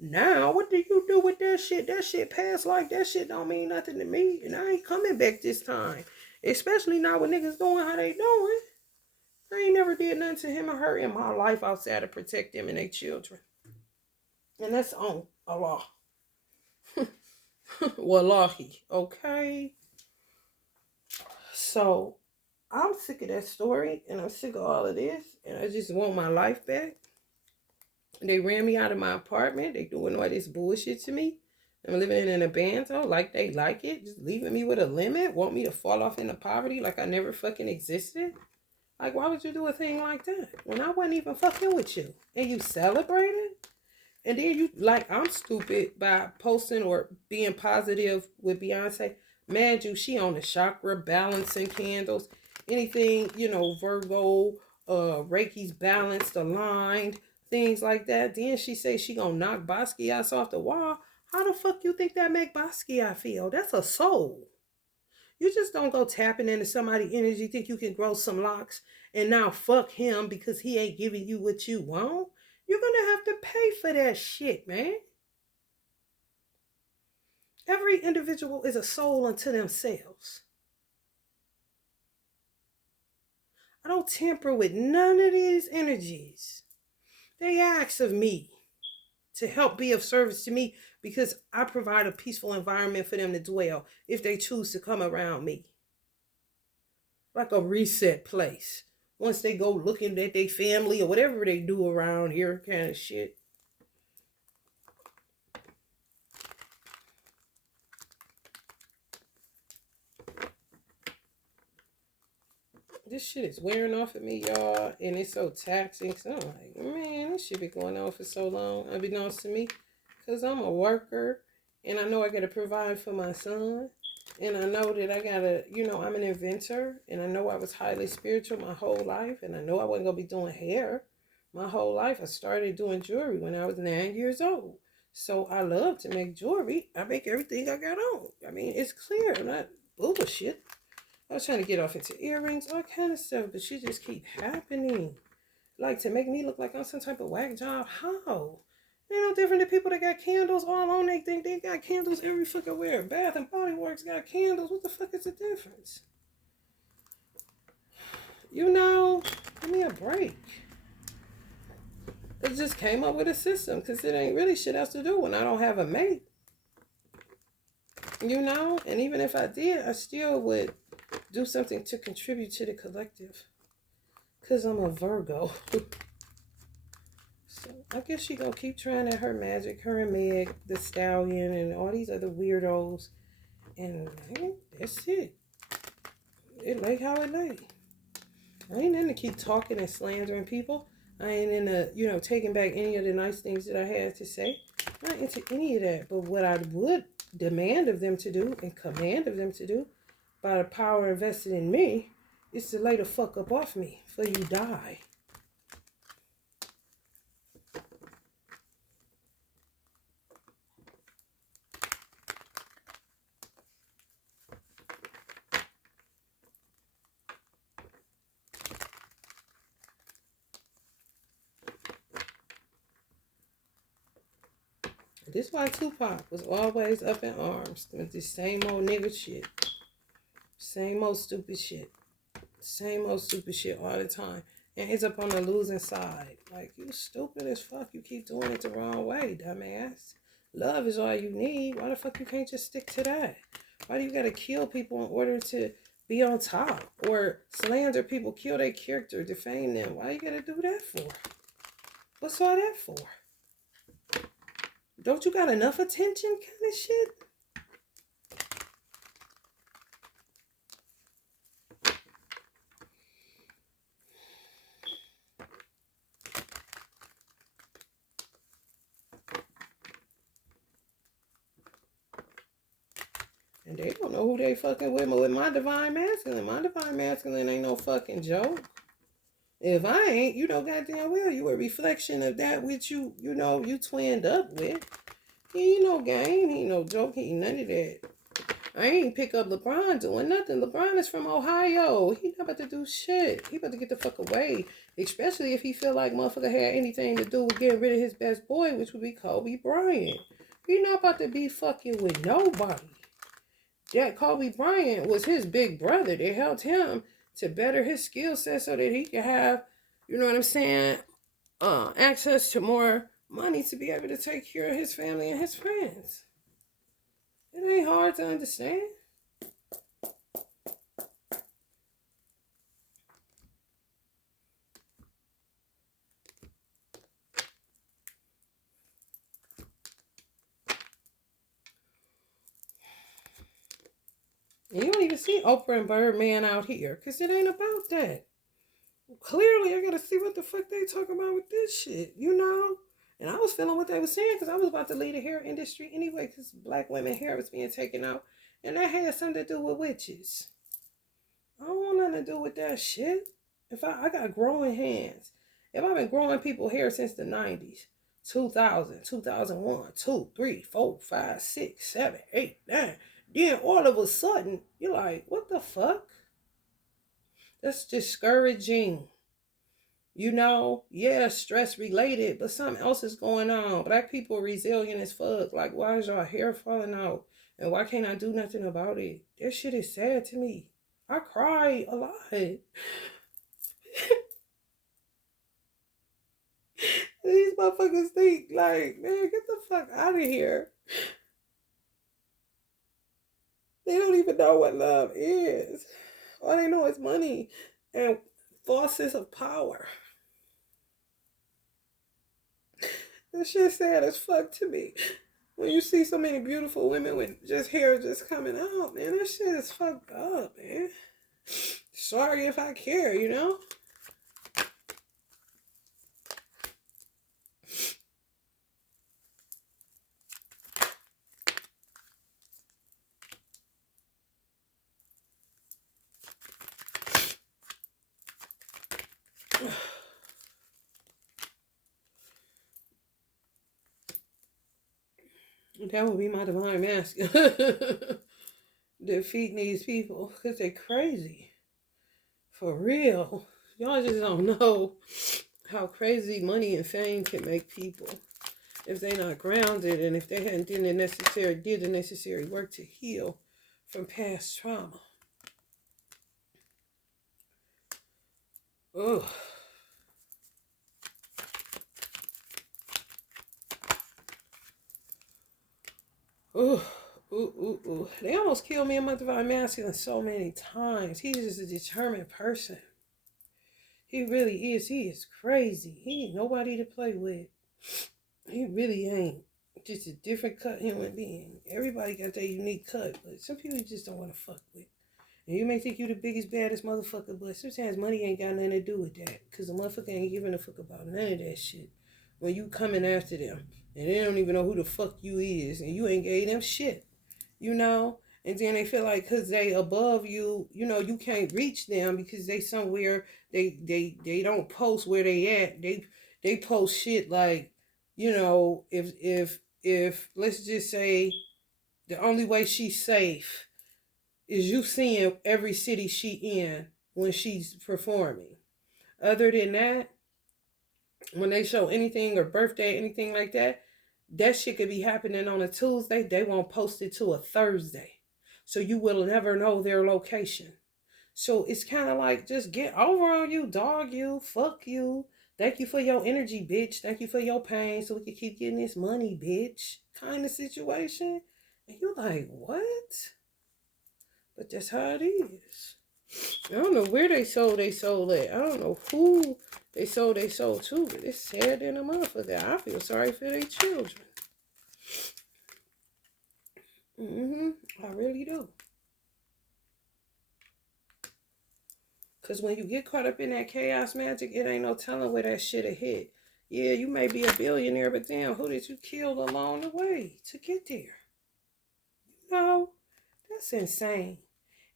now what do you do with that shit? That shit past life. That shit don't mean nothing to me. And I ain't coming back this time. Especially now with niggas doing how they doing. I ain't never did nothing to him or her in my life outside to protect them and their children. And that's on Allah. Wallahi. Okay? So I'm sick of that story and I'm sick of all of this and I just want my life back. They ran me out of my apartment. They doing all this bullshit to me. I'm living in an abandon like they like it. Just leaving me with a limit. Want me to fall off into poverty like I never fucking existed. Like why would you do a thing like that when I wasn't even fucking with you? And you celebrated? And then you like I'm stupid by posting or being positive with Beyonce. Mad you, she on the chakra balancing candles. Anything, Virgo, Reiki's balanced, aligned, things like that. Then she say she gonna knock Basquiat off the wall. How the fuck you think that make Basquiat feel? That's a soul. You just don't go tapping into somebody's energy, think you can grow some locks, and now fuck him because he ain't giving you what you want. You're gonna have to pay for that shit, man. Every individual is a soul unto themselves. I don't tamper with none of these energies. They ask of me to help be of service to me because I provide a peaceful environment for them to dwell if they choose to come around me. Like a reset place. Once they go looking at their family or whatever they do around here kind of shit. This shit is wearing off of me, y'all, and it's so taxing. So I'm like, man, this shit be going on for so long, unbeknownst to me, because I'm a worker, and I know I got to provide for my son, and I know that I got to, I'm an inventor, and I know I was highly spiritual my whole life, and I know I wasn't going to be doing hair my whole life. I started doing jewelry when I was 9 years old, so I love to make jewelry. I make everything I got on. I mean, it's clear, I'm not bullshit. I was trying to get off into earrings, all kind of stuff, but shit just keep happening. Like, to make me look like I'm some type of whack job. How? Ain't no different than people that got candles all on they think they got candles every fucking where. Bath and Body Works got candles. What the fuck is the difference? Give me a break. It just came up with a system because it ain't really shit else to do when I don't have a mate. And even if I did, I still would do something to contribute to the collective. Because I'm a Virgo. So I guess she gonna keep trying at her magic, her and Meg, the Stallion, and all these other weirdos. And that's it. It lay how it lay. I ain't into keep talking and slandering people. I ain't into, taking back any of the nice things that I had to say. I'm not into any of that. But what I would demand of them to do and command of them to do by the power invested in me is to lay the fuck up off me before you die. This why Tupac was always up in arms with this same old nigga shit. Same old stupid shit. Same old stupid shit all the time. And he's up on the losing side. Like, you stupid as fuck. You keep doing it the wrong way, dumbass. Love is all you need. Why the fuck you can't just stick to that? Why do you gotta kill people in order to be on top? Or slander people, kill their character, defame them? Why you gotta do that for? What's all that for? Don't you got enough attention kind of shit? And they don't know who they fucking with my divine masculine. My divine masculine ain't no fucking joke. If I ain't, goddamn well, you a reflection of that which you twinned up with. He ain't no game, he ain't no joke, he ain't none of that. I ain't pick up LeBron doing nothing. LeBron is from Ohio. He not about to do shit. He about to get the fuck away. Especially if he feel like motherfucker had anything to do with getting rid of his best boy, which would be Kobe Bryant. He not about to be fucking with nobody. That Kobe Bryant was his big brother. They helped him to better his skill set so that he could have, you know what I'm saying, access to more money to be able to take care of his family and his friends. It ain't hard to understand. You don't even see Oprah and Birdman out here because it ain't about that. Clearly, I gotta see what the fuck they talk about with this shit, And I was feeling what they were saying because I was about to leave the hair industry anyway because black women hair was being taken out. And that had something to do with witches. I don't want nothing to do with that shit. If I got growing hands. If I've been growing people hair since the 90s, 2000, 2001, 2, 3, 4, 5, 6, 7, 8, 9. Then all of a sudden, you're like, what the fuck? That's discouraging. Yeah, stress related, but something else is going on. Black people are resilient as fuck. Like, why is y'all hair falling out? And why can't I do nothing about it? That shit is sad to me. I cry a lot. These motherfuckers think, like, man, get the fuck out of here. They don't even know what love is. All they know is money and false sense of power. That shit sad as fuck to me. When you see so many beautiful women with just hair just coming out, man, that shit is fucked up, man. Sorry if I care, That would be my divine masculine. Defeating these people because they're crazy. For real. Y'all just don't know how crazy money and fame can make people if they're not grounded and if they hadn't did the necessary work to heal from past trauma. Ugh. Ooh. They almost killed me in my divine masculine so many times. He's just a determined person. He really is. He is crazy. He ain't nobody to play with. He really ain't. Just a different cut human being. Everybody got their unique cut, but some people you just don't want to fuck with. And you may think you the biggest, baddest motherfucker, but sometimes money ain't got nothing to do with that. Because the motherfucker ain't giving a fuck about none of that shit. When you coming after them, and they don't even know who the fuck you is, and you ain't gave them shit. You know? And then they feel like because they above you, you know, you can't reach them because they somewhere, they don't post where they at. They post shit like, you know, if let's just say the only way she's safe is you seeing every city she in when she's performing. Other than that, when they show anything or birthday, anything like that, that shit could be happening on a Tuesday. They won't post it to a Thursday. So you will never know their location. So it's kind of like, just get over on you, dog you, fuck you. Thank you for your energy, bitch. Thank you for your pain so we can keep getting this money, bitch. Kind of situation. And you're like, what? But that's how it is. I don't know where they sold at. I don't know who they sold to, but it's sad than a motherfucker. I feel sorry for their children. I really do. Because when you get caught up in that chaos magic, it ain't no telling where that shit'll hit. Yeah, you may be a billionaire, but damn, who did you kill along the way to get there? You know, that's insane.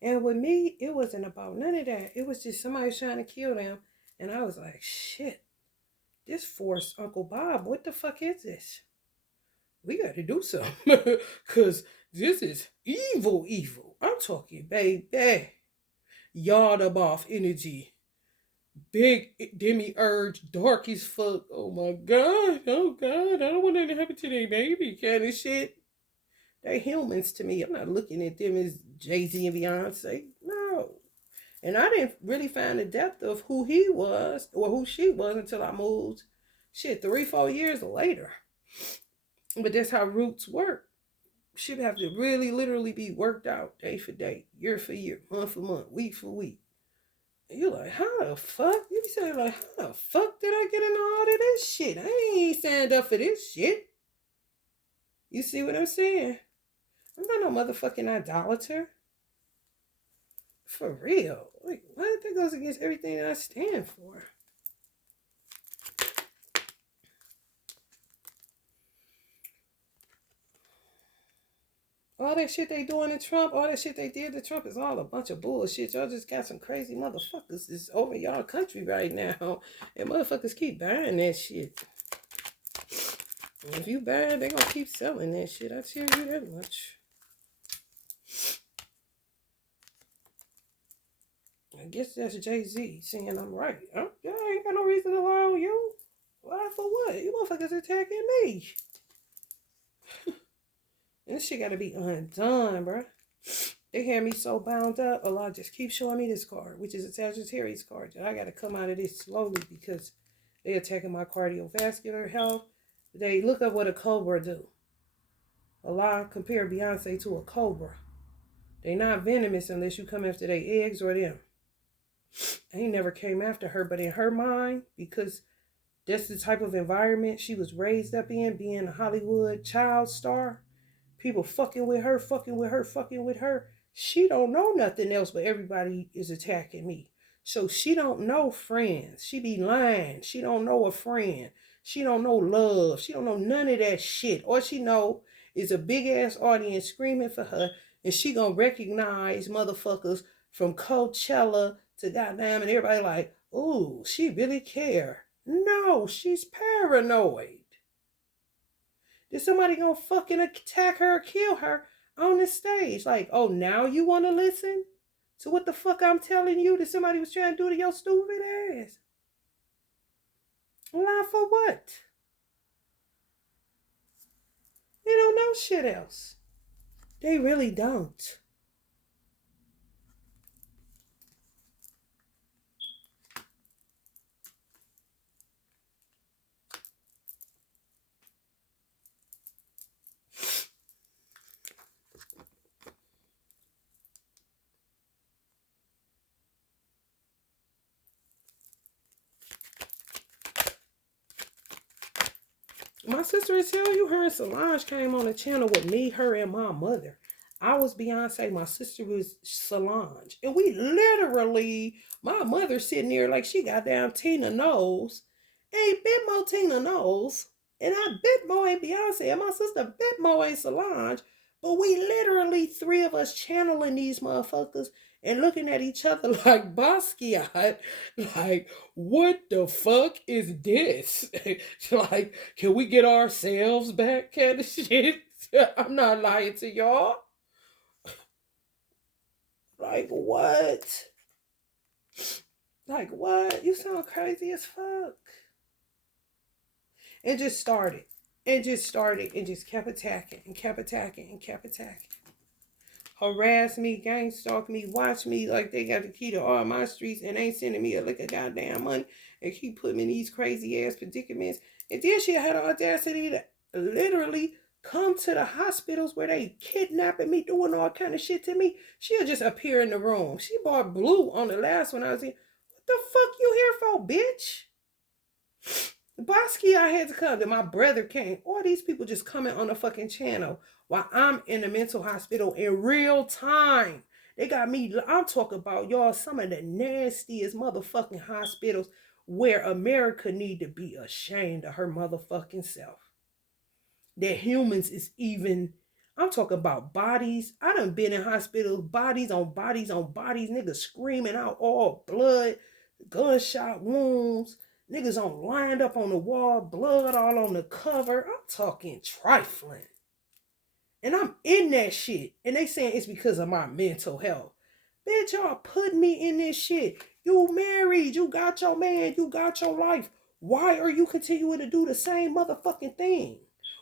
And with me, it wasn't about none of that. It was just somebody trying to kill them. And I was like, shit, this forced Uncle Bob, what the fuck is this? We got to do something. Because this is evil. I'm talking, baby. Yard off energy. Big demiurge, dark as fuck. Oh my God. Oh God. I don't want that to happen to their baby kind of shit. They humans to me. I'm not looking at them as Jay-Z and Beyonce. No. And I didn't really find the depth of who he was or who she was until I moved. Shit, 3-4 years later. But that's how roots work. Shit have to really literally be worked out day for day, year for year, month for month, week for week. And you're like, how the fuck? You be saying like, how the fuck did I get into all of this shit? I ain't signed up for this shit. You see what I'm saying? I'm not no motherfucking idolater. For real. Like, what? That goes against everything that I stand for. All that shit they doing to Trump, all that shit they did to Trump is all a bunch of bullshit. Y'all just got some crazy motherfuckers is over y'all country right now. And motherfuckers keep buying that shit. And if you buy it, they gonna keep selling that shit. I tell you that much. I guess that's Jay-Z saying I'm right. Yeah, I ain't got no reason to lie on you. Lie for what? You motherfuckers attacking me. And this shit gotta be undone, bro. They had me so bound up. Allah just keep showing me this card, which is a Sagittarius card. That I gotta come out of this slowly because they attacking my cardiovascular health. They look up what a cobra do. Allah compare Beyonce to a cobra. They not venomous unless you come after their eggs or them. I ain't never came after her, but in her mind, because that's the type of environment she was raised up in, being a Hollywood child star, people fucking with her. She don't know nothing else, but everybody is attacking me. So she don't know friends. She be lying. She don't know a friend. She don't know love. She don't know none of that shit. All she know is a big ass audience screaming for her, and she gonna recognize motherfuckers from Coachella to goddamn, and everybody like, ooh, she really care. No, she's paranoid. Is somebody gonna fucking attack her or kill her on the stage? Like, oh, now you want to listen to what the fuck I'm telling you that somebody was trying to do to your stupid ass? Lie for what? They don't know shit else. They really don't. my sister will tell you, her and Solange came on a channel with me, her, and my mother. I was Beyonce, my sister was Solange. And we literally, my mother sitting there like she got down Tina Knowles. Ain't bit more Tina Knowles. And I bit more ain't Beyonce. And my sister bit more ain't Solange. But we literally, three of us channeling these motherfuckers and looking at each other like Basquiat. Like, what the fuck is this? Like, can we get ourselves back kind of shit? I'm not lying to y'all. Like, what? Like, what? You sound crazy as fuck. And just started. And just started. And just kept attacking. And kept attacking. And kept attacking. Harass me, gang stalk me, watch me like they got the key to all my streets and ain't sending me a lick of goddamn money and keep putting me in these crazy ass predicaments. And then she had the audacity to literally come to the hospitals where they kidnapping me, doing all kind of shit to me. She'll just appear in the room. She bought blue on the last one I was in. What the fuck you here for, bitch? Basquiat had to come. Then my brother came. All these people just coming on the fucking channel while I'm in the mental hospital in real time. They got me. I'm talking about, y'all, some of the nastiest motherfucking hospitals where America need to be ashamed of her motherfucking self. That humans is even. I'm talking about bodies. I done been in hospitals, bodies on bodies on bodies, niggas screaming out all blood, gunshot wounds. Niggas on lined up on the wall, blood all on the cover. I'm talking trifling. And I'm in that shit. And they saying it's because of my mental health. Bitch, y'all put me in this shit. You married. You got your man. You got your life. Why are you continuing to do the same motherfucking thing?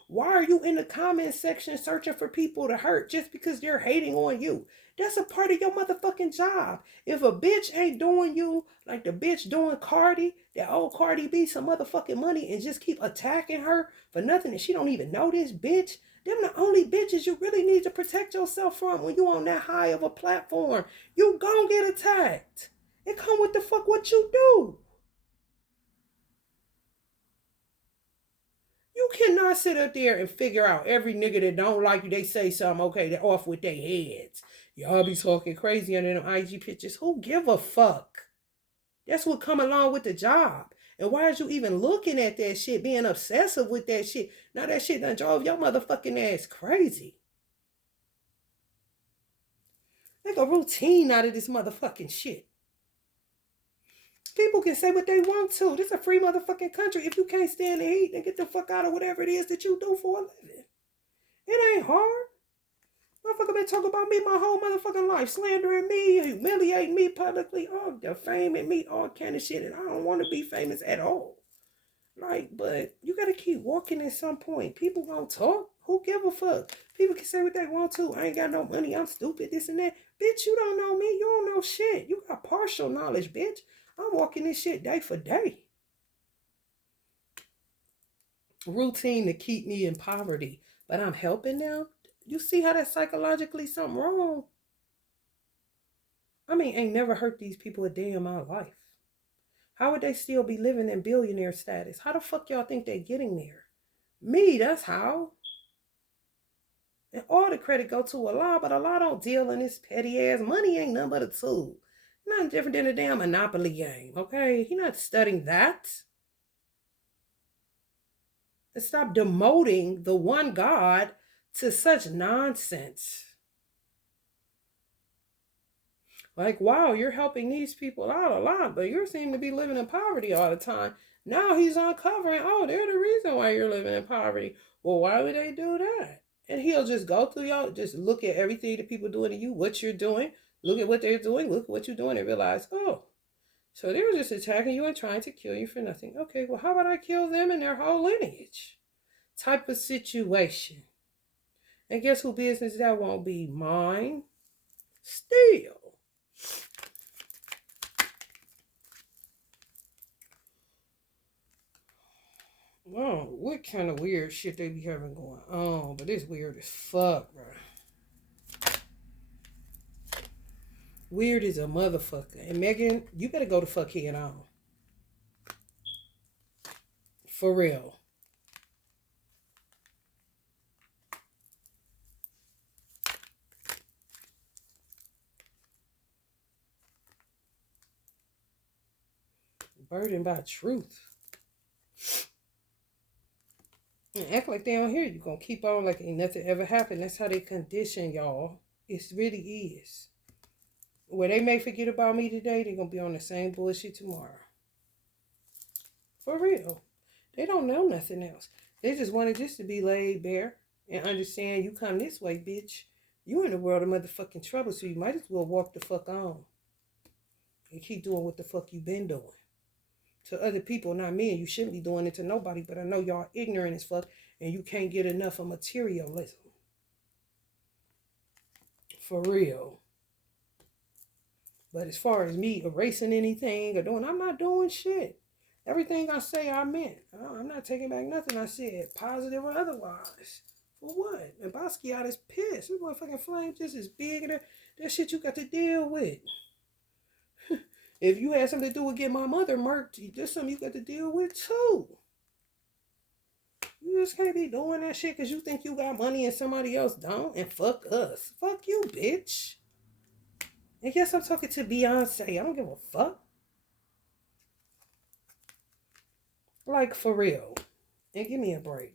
Why are you in the comment section searching for people to hurt just because they're hating on you? That's a part of your motherfucking job. If a bitch ain't doing you like the bitch doing Cardi, that old Cardi B, some motherfucking money and just keep attacking her for nothing and she don't even know this bitch, them the only bitches you really need to protect yourself from when you on that high of a platform. You gon' get attacked. It come with the fuck what you do. You cannot sit up there and figure out every nigga that don't like you, they say something, okay, they're off with their heads. Y'all be talking crazy under them IG pictures. Who give a fuck? That's what come along with the job. And why is you even looking at that shit, being obsessive with that shit? Now that shit done drove your motherfucking ass crazy. Make a routine out of this motherfucking shit. People can say what they want to. This is a free motherfucking country. If you can't stand the heat, then get the fuck out of whatever it is that you do for a living. It ain't hard. Motherfucker been talking about me my whole motherfucking life. Slandering me, humiliating me publicly, all defaming me, all kind of shit. And I don't want to be famous at all. Like, but you gotta keep walking at some point. People gonna talk. Who give a fuck? People can say what they want to. I ain't got no money. I'm stupid, this and that. Bitch, you don't know me. You don't know shit. You got partial knowledge, bitch. I'm walking this shit day for day. Routine to keep me in poverty. But I'm helping them. You see how that's psychologically something wrong? I mean, ain't never hurt these people a day in my life. How would they still be living in billionaire status? How the fuck y'all think they getting there? Me, that's how. And all the credit go to Allah, but Allah don't deal in this petty ass. Money ain't nothing but a tool. Nothing different than a damn Monopoly game, okay? He not studying that. And stop demoting the one God to such nonsense. Like, wow, you're helping these people out a lot, but you seem to be living in poverty all the time. Now he's uncovering, oh, they're the reason why you're living in poverty. Well, why would they do that? And he'll just go through y'all, just look at everything that people doing to you, what you're doing, look at what they're doing, look at what you're doing, and realize, oh, so they were just attacking you and trying to kill you for nothing. Okay, well, how about I kill them and their whole lineage? Type of situation. And guess who business that won't be? Mine. Still. Oh, what kind of weird shit they be having going on? But it's weird as fuck, bro. Weird as a motherfucker. And Megan, you better go to fuck head on. For real. Burdened by truth. And act like they don't hear you. Gonna keep on like ain't nothing ever happened. That's how they condition y'all. It really is. Where they may forget about me today, they're gonna be on the same bullshit tomorrow. For real. They don't know nothing else. They just wanted this to be laid bare and understand you come this way, bitch. You in the world of motherfucking trouble, so you might as well walk the fuck on. And keep doing what the fuck you been doing. To other people, not me, and you shouldn't be doing it to nobody, but I know y'all ignorant as fuck and you can't get enough of materialism. For real. But as far as me erasing anything or doing, I'm not doing shit. Everything I say, I meant. I'm not taking back nothing I said, positive or otherwise. For what? And Basquiat is pissed. This motherfucking flame just as big as that shit you got to deal with. If you had something to do with getting my mother murked, there's something you got to deal with too. You just can't be doing that shit because you think you got money and somebody else don't. And fuck us. Fuck you, bitch. And yes, I'm talking to Beyonce. I don't give a fuck. Like, for real. And give me a break.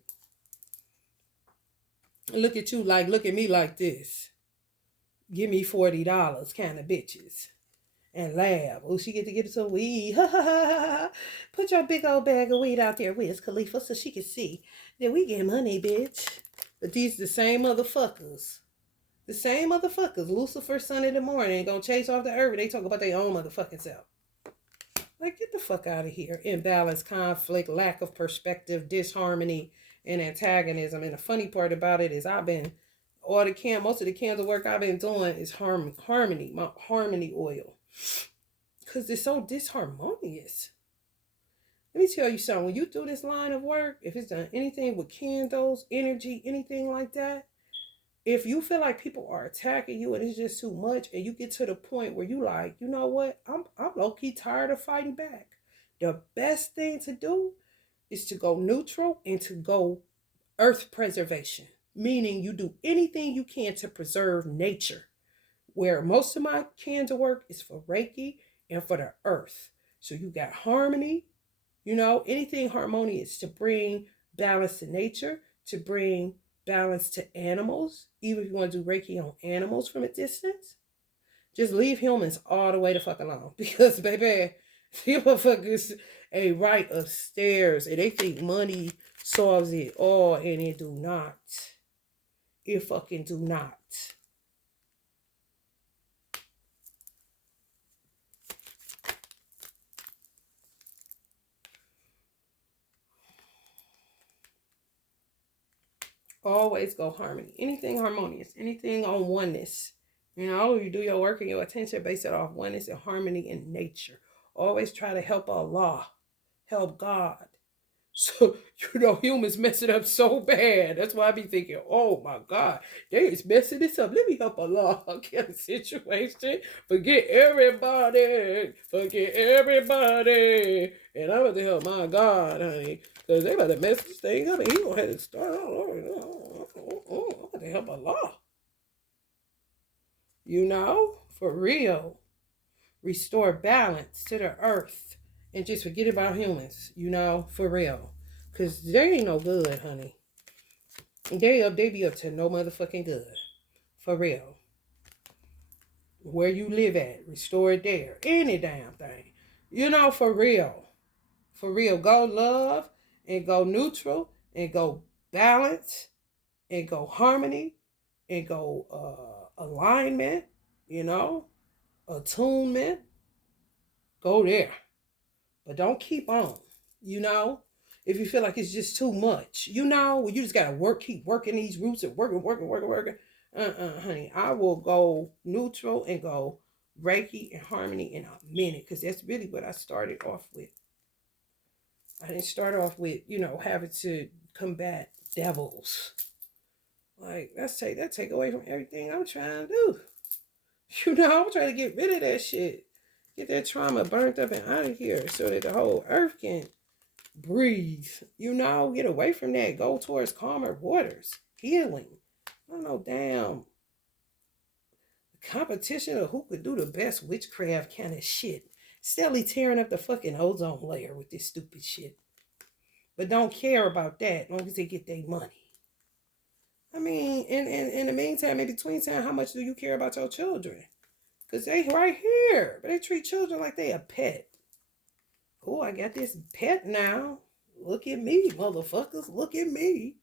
Look at you like, look at me like this. Give me $40 kind of bitches. And laugh. Oh, she get to get some weed. Ha ha ha ha. Put your big old bag of weed out there, Wiz Khalifa, so she can see that we get money, bitch. But these the same motherfuckers. The same motherfuckers. Lucifer, son of the morning, gonna chase off the earth. They talk about their own motherfucking self. Like, get the fuck out of here. Imbalance, conflict, lack of perspective, disharmony, and antagonism. And the funny part about it is most of the candle work I've been doing is harmony, my harmony oil. Because it's so disharmonious. Let me tell you something. When you do this line of work, if it's done anything with candles, energy, anything like that, if you feel like people are attacking you and it's just too much, and you get to the point where you like, you know what, I'm low-key tired of fighting back. The best thing to do is to go neutral and to go earth preservation. Meaning you do anything you can to preserve nature. Where most of my candle work is for Reiki and for the earth. So you got harmony, anything harmonious to bring balance to nature, to bring balance to animals. Even if you want to do Reiki on animals from a distance, just leave humans all the way the fuck alone. Because, baby, you motherfuckers ain't right upstairs and they think money solves it all, and it do not. It fucking do not. Always go harmony. Anything harmonious. Anything on oneness. You do your work and your attention based it off oneness and harmony in nature. Always try to help Allah. Help God. So, humans mess it up so bad. That's why I be thinking, oh my God, they is messing this up. Let me help Allah get a situation. Forget everybody. And I'm about to help my God, honey. Because they about to mess this thing up and he gonna have to start all over. I'm about to help Allah. For real. Restore balance to the earth. And just forget about humans, for real. Because they ain't no good, honey. They be up to no motherfucking good. For real. Where you live at, restore it there. Any damn thing. For real. For real. Go love and go neutral and go balance and go harmony and go alignment, attunement. Go there. But don't keep on, if you feel like it's just too much, you just gotta keep working these roots and working. Honey, I will go neutral and go Reiki and harmony in a minute, because that's really what I started off with. I didn't start off with, having to combat devils. Like, that take away from everything I'm trying to do. I'm trying to get rid of that shit. Get that trauma burnt up and out of here so that the whole earth can breathe. Get away from that. Go towards calmer waters. Healing. I don't know, damn. Competition of who could do the best witchcraft kind of shit. Steadily tearing up the fucking ozone layer with this stupid shit. But don't care about that as long as they get their money. I mean, in the meantime, in between time, how much do you care about your children? Because they right here. But they treat children like they a pet. Oh, I got this pet now. Look at me, motherfuckers. Look at me.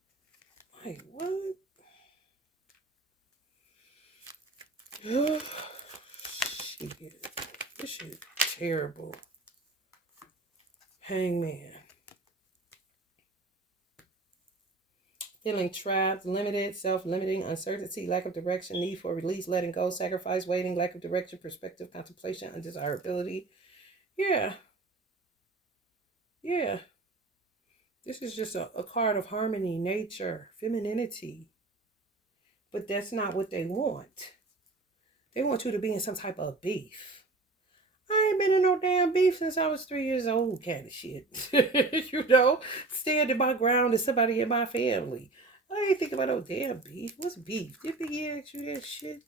Like, what? Shit. This shit terrible. Hangman. Feeling trapped, limited, self-limiting, uncertainty, lack of direction, need for release, letting go, sacrifice, waiting, lack of direction, perspective, contemplation, undesirability. Yeah. Yeah. This is just a card of harmony, nature, femininity. But that's not what they want. They want you to be in some type of beef. I ain't been in no damn beef since I was 3 years old, kind of shit. You know, standing my ground as somebody in my family. I ain't thinking about no damn beef. What's beef? Did Biggie ask you that shit?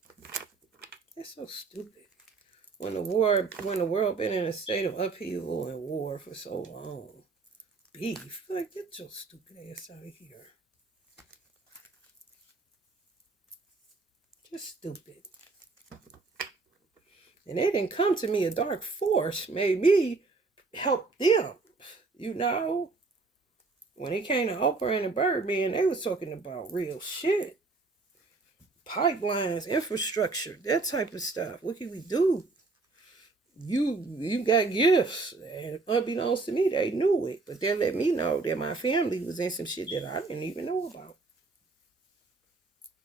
That's so stupid. When the world been in a state of upheaval and war for so long. Beef? Like, get your stupid ass out of here. Just stupid. And they didn't come to me. A dark force made me help them. You know? When it came to Oprah and the Birdman, they was talking about real shit. Pipelines, infrastructure, that type of stuff. What can we do? You got gifts. And unbeknownst to me, they knew it. But they let me know that my family was in some shit that I didn't even know about.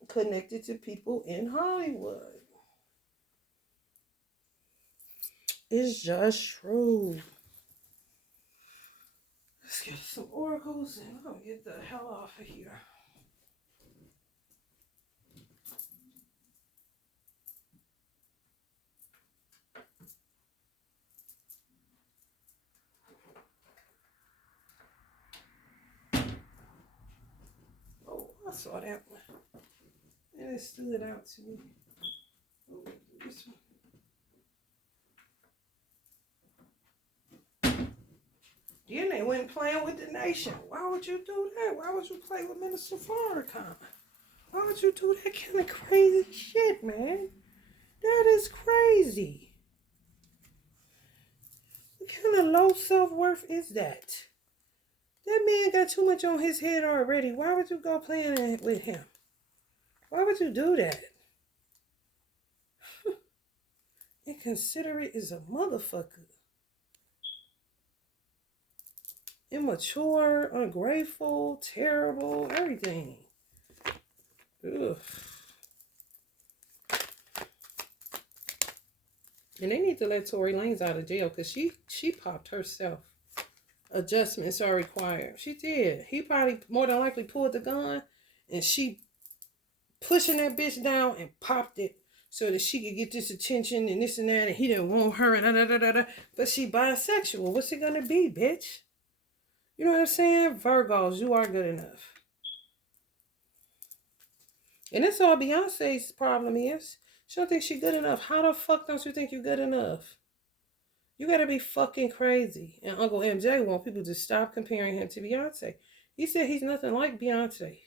Connected to people in Hollywood. It's just true. Let's get some oracles and I'm gonna get the hell off of here. Oh, I saw that one. And it stood out to me. Oh, this one. Then they went playing with the nation. Why would you do that? Why would you play with Minister Farrakhan? Why would you do that kind of crazy shit, man? That is crazy. What kind of low self-worth is that? That man got too much on his head already. Why would you go playing with him? Why would you do that? Inconsiderate is a motherfucker. Immature, ungrateful, terrible, everything. Ugh. And they need to let Tory Lanez out of jail because she popped herself. Adjustments are required. She did. He probably more than likely pulled the gun and she pushing that bitch down and popped it so that she could get this attention and this and that and he didn't want her and da. But she bisexual. What's it gonna be, bitch? You know what I'm saying? Virgos, you are good enough. And that's all Beyonce's problem is. She don't think she's good enough. How the fuck don't you think you're good enough? You gotta be fucking crazy. And Uncle MJ want people to stop comparing him to Beyonce. He said he's nothing like Beyonce.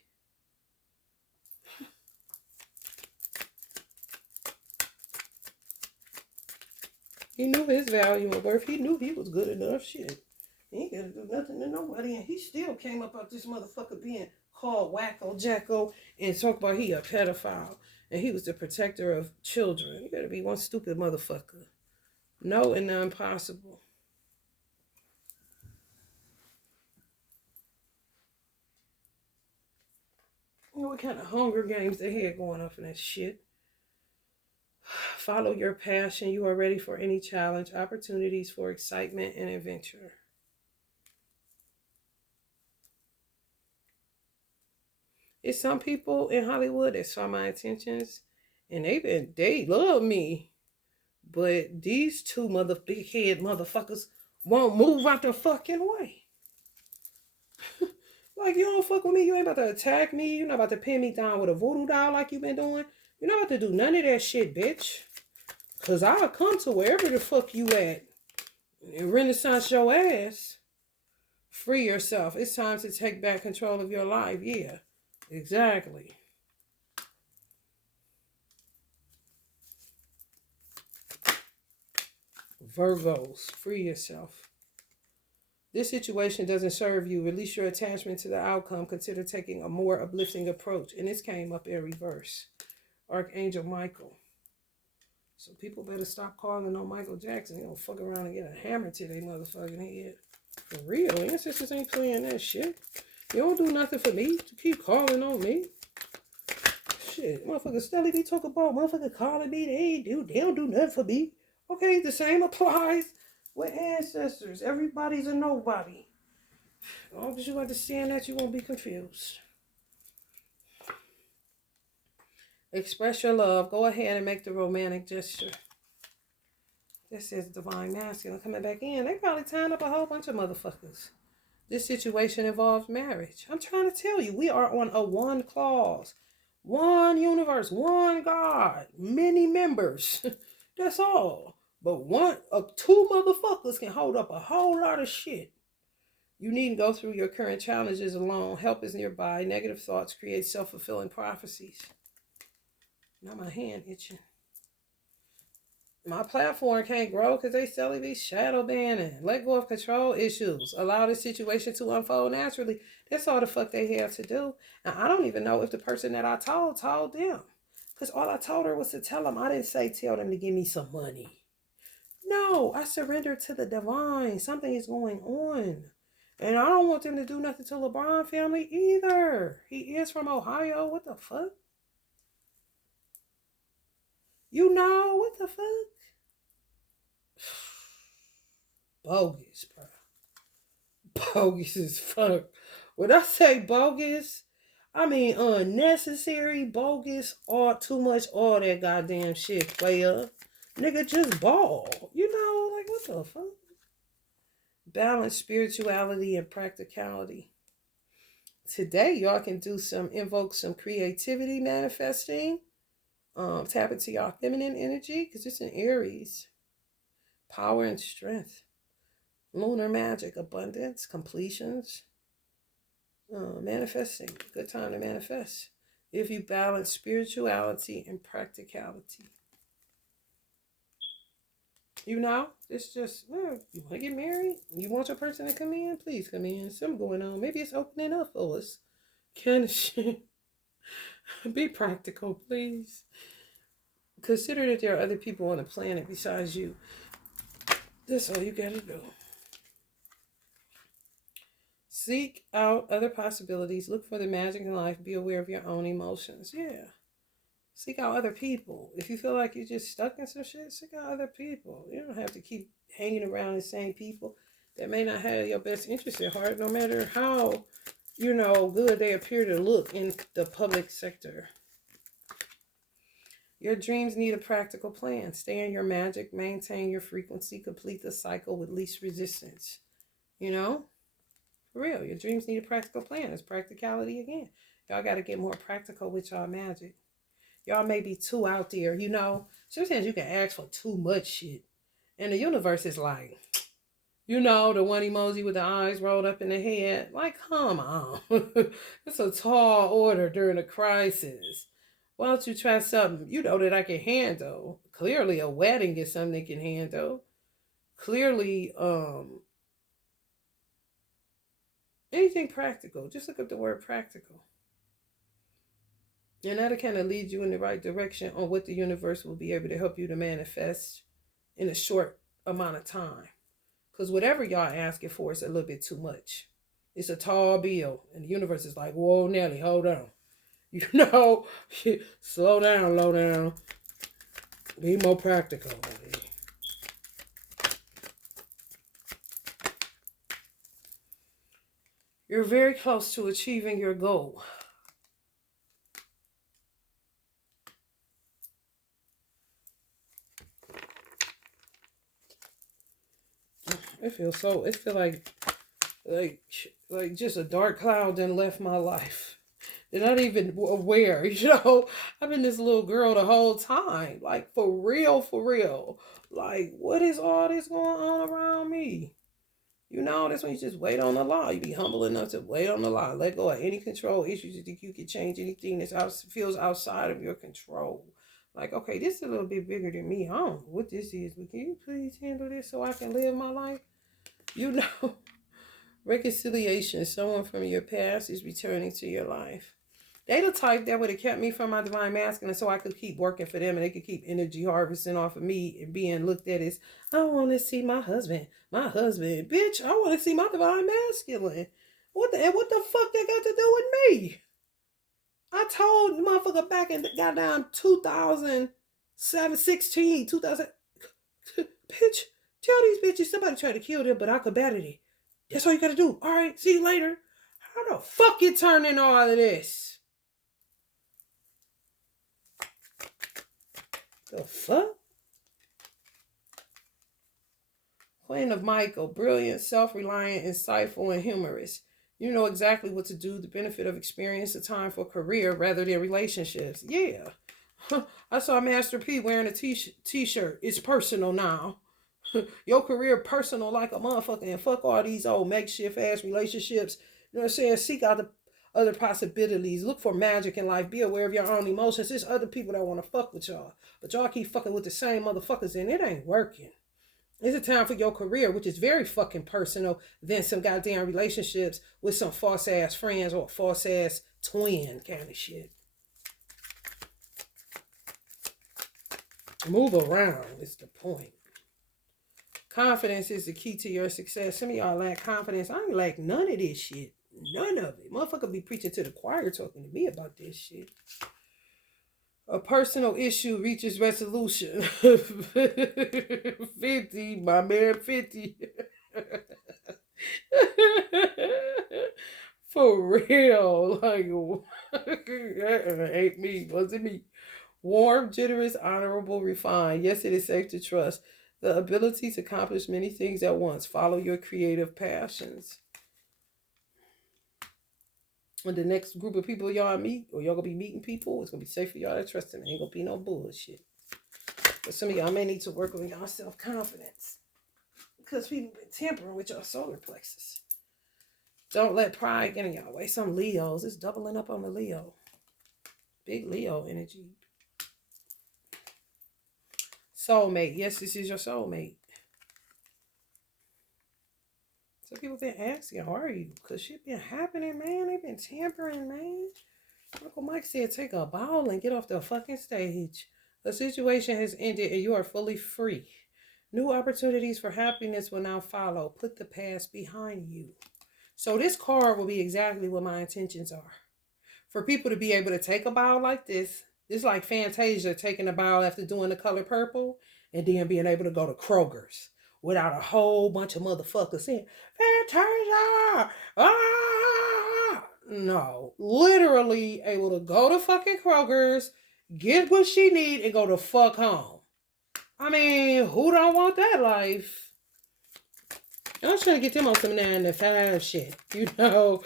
He knew his value and worth. He knew he was good enough. Shit. He ain't gotta do nothing to nobody. And he still came up out this motherfucker being called Wacko Jacko and talk about he a pedophile. And he was the protector of children. You gotta be one stupid motherfucker. No and the impossible. You know what kind of Hunger Games they had going up in that shit? Follow your passion. You are ready for any challenge, opportunities for excitement and adventure. It's some people in Hollywood that saw my intentions and they love me. But these two big head motherfuckers won't move out the fucking way. Like, you don't fuck with me, you ain't about to attack me, you're not about to pin me down with a voodoo doll like you've been doing. You're not about to do none of that shit, bitch. Cause I'll come to wherever the fuck you at. And Renaissance your ass. Free yourself. It's time to take back control of your life. Yeah, exactly. Virgos, free yourself. This situation doesn't serve you. Release your attachment to the outcome. Consider taking a more uplifting approach. And this came up in reverse. Archangel Michael. So people better stop calling on Michael Jackson. He don't fuck around and get a hammer to their motherfucking head. For real. Ancestors ain't playing that shit. You don't do nothing for me to keep calling on me. Shit, motherfucker Stelly be talking about motherfucker calling me. They don't do nothing for me. Okay, the same applies with ancestors. Everybody's a nobody. As long as you understand that, you won't be confused. Express your love. Go ahead and make the romantic gesture. This is divine masculine coming back in. They probably tying up a whole bunch of motherfuckers. This situation involves marriage. I'm trying to tell you, we are on a one clause. One universe, one God, many members. That's all. But two motherfuckers can hold up a whole lot of shit. You needn't go through your current challenges alone. Help is nearby. Negative thoughts create self-fulfilling prophecies. Now my hand itching. My platform can't grow because they still be shadow banning. Let go of control issues. Allow the situation to unfold naturally. That's all the fuck they have to do. And I don't even know if the person that I told them. Because all I told her was to tell them. I didn't say tell them to give me some money. No, I surrendered to the divine. Something is going on. And I don't want them to do nothing to LeBron family either. He is from Ohio. What the fuck? You know, what the fuck? Bogus, bro. Bogus as fuck. When I say bogus, I mean unnecessary, bogus, all too much, all that goddamn shit, player. Nigga, just ball. You know, like, what the fuck? Balance spirituality and practicality. Today, y'all can invoke some creativity manifesting. Tap into y'all feminine energy, because it's in Aries. Power and strength. Lunar magic, abundance, completions. Manifesting. Good time to manifest. If you balance spirituality and practicality. You know, it's just, well, you want to get married? You want your person to come in? Please come in. Something going on. Maybe it's opening up for us. Kind of shit. Be practical, please. Consider that there are other people on the planet besides you. That's all you gotta do. Seek out other possibilities. Look for the magic in life. Be aware of your own emotions. Yeah. Seek out other people. If you feel like you're just stuck in some shit, seek out other people. You don't have to keep hanging around the same people that may not have your best interest at heart, no matter how, good they appear to look in the public sector. Your dreams need a practical plan. Stay in your magic, maintain your frequency, complete the cycle with least resistance. For real, your dreams need a practical plan. It's practicality again. Y'all got to get more practical with y'all magic. Y'all may be too out there, Sometimes you can ask for too much shit. And the universe is like, the one emoji with the eyes rolled up in the head. Like, come on. It's a tall order during a crisis. Why don't you try something that I can handle? Clearly, a wedding is something they can handle. Clearly, anything practical. Just look up the word practical. And that'll kind of lead you in the right direction on what the universe will be able to help you to manifest in a short amount of time. Because whatever y'all asking for is a little bit too much. It's a tall bill. And the universe is like, whoa, Nelly, hold on. Slow down, low down. Be more practical, buddy. You're very close to achieving your goal. It feels like just a dark cloud then left my life. They're not even aware, you know. I've been this little girl the whole time. Like, for real, for real. Like, what is all this going on around me? You know, that's when you just wait on the law. You be humble enough to wait on the law. Let go of any control issues. You think you can change anything that feels outside of your control. Like, okay, this is a little bit bigger than me. I don't know what this is, but can you please handle this so I can live my life? You know, reconciliation. Someone from your past is returning to your life. They the type that would have kept me from my divine masculine so I could keep working for them and they could keep energy harvesting off of me and being looked at as, I want to see my husband. My husband. Bitch, I want to see my divine masculine. What the fuck that got to do with me? I told the motherfucker back in goddamn 2016, 2000. Bitch, tell these bitches somebody tried to kill them, but I combated it. That's all you gotta do. All right, see you later. How the fuck you turning all of this? The fuck? Queen of Michael, brilliant, self-reliant, insightful, and humorous. You know exactly what to do, the benefit of experience, the time for career rather than relationships. Yeah. I saw Master P wearing a t-shirt. It's personal now. Your career personal like a motherfucker, and fuck all these old makeshift ass relationships. You know what I'm saying? Seek out the other possibilities. Look for magic in life. Be aware of your own emotions. There's other people that want to fuck with y'all. But y'all keep fucking with the same motherfuckers and it ain't working. It's a time for your career, which is very fucking personal, than some goddamn relationships with some false ass friends or false ass twin kind of shit. Move around is the point. Confidence is the key to your success. Some of y'all lack confidence. I ain't lack none of this shit. None of it. Motherfucker be preaching to the choir talking to me about this shit. A personal issue reaches resolution. 50, my man, 50. For real. Like, ain't me. Wasn't me. Warm, generous, honorable, refined. Yes, it is safe to trust. The ability to accomplish many things at once. Follow your creative passions. When the next group of people y'all meet, or y'all gonna be meeting people, it's gonna be safe for y'all to trust them. Ain't gonna be no bullshit. But some of y'all may need to work on y'all self-confidence, because people been tampering with your solar plexus. Don't let pride get in y'all way. Some Leos, it's doubling up on the Leo. Big Leo energy. Soulmate. Yes, this is your soulmate. So people been asking, how are you? Because shit been happening, man. They been tampering, man. Uncle Mike said, take a bow and get off the fucking stage. The situation has ended and you are fully free. New opportunities for happiness will now follow. Put the past behind you. So this card will be exactly what my intentions are. For people to be able to take a bow like this. It's like Fantasia taking a bow after doing the color purple and then being able to go to Kroger's without a whole bunch of motherfuckers saying, Fantasia! Ah! No. Literally able to go to fucking Kroger's, get what she need, and go to fuck home. I mean, who don't want that life? I'm trying to get them on some 9 to 5 shit, you know?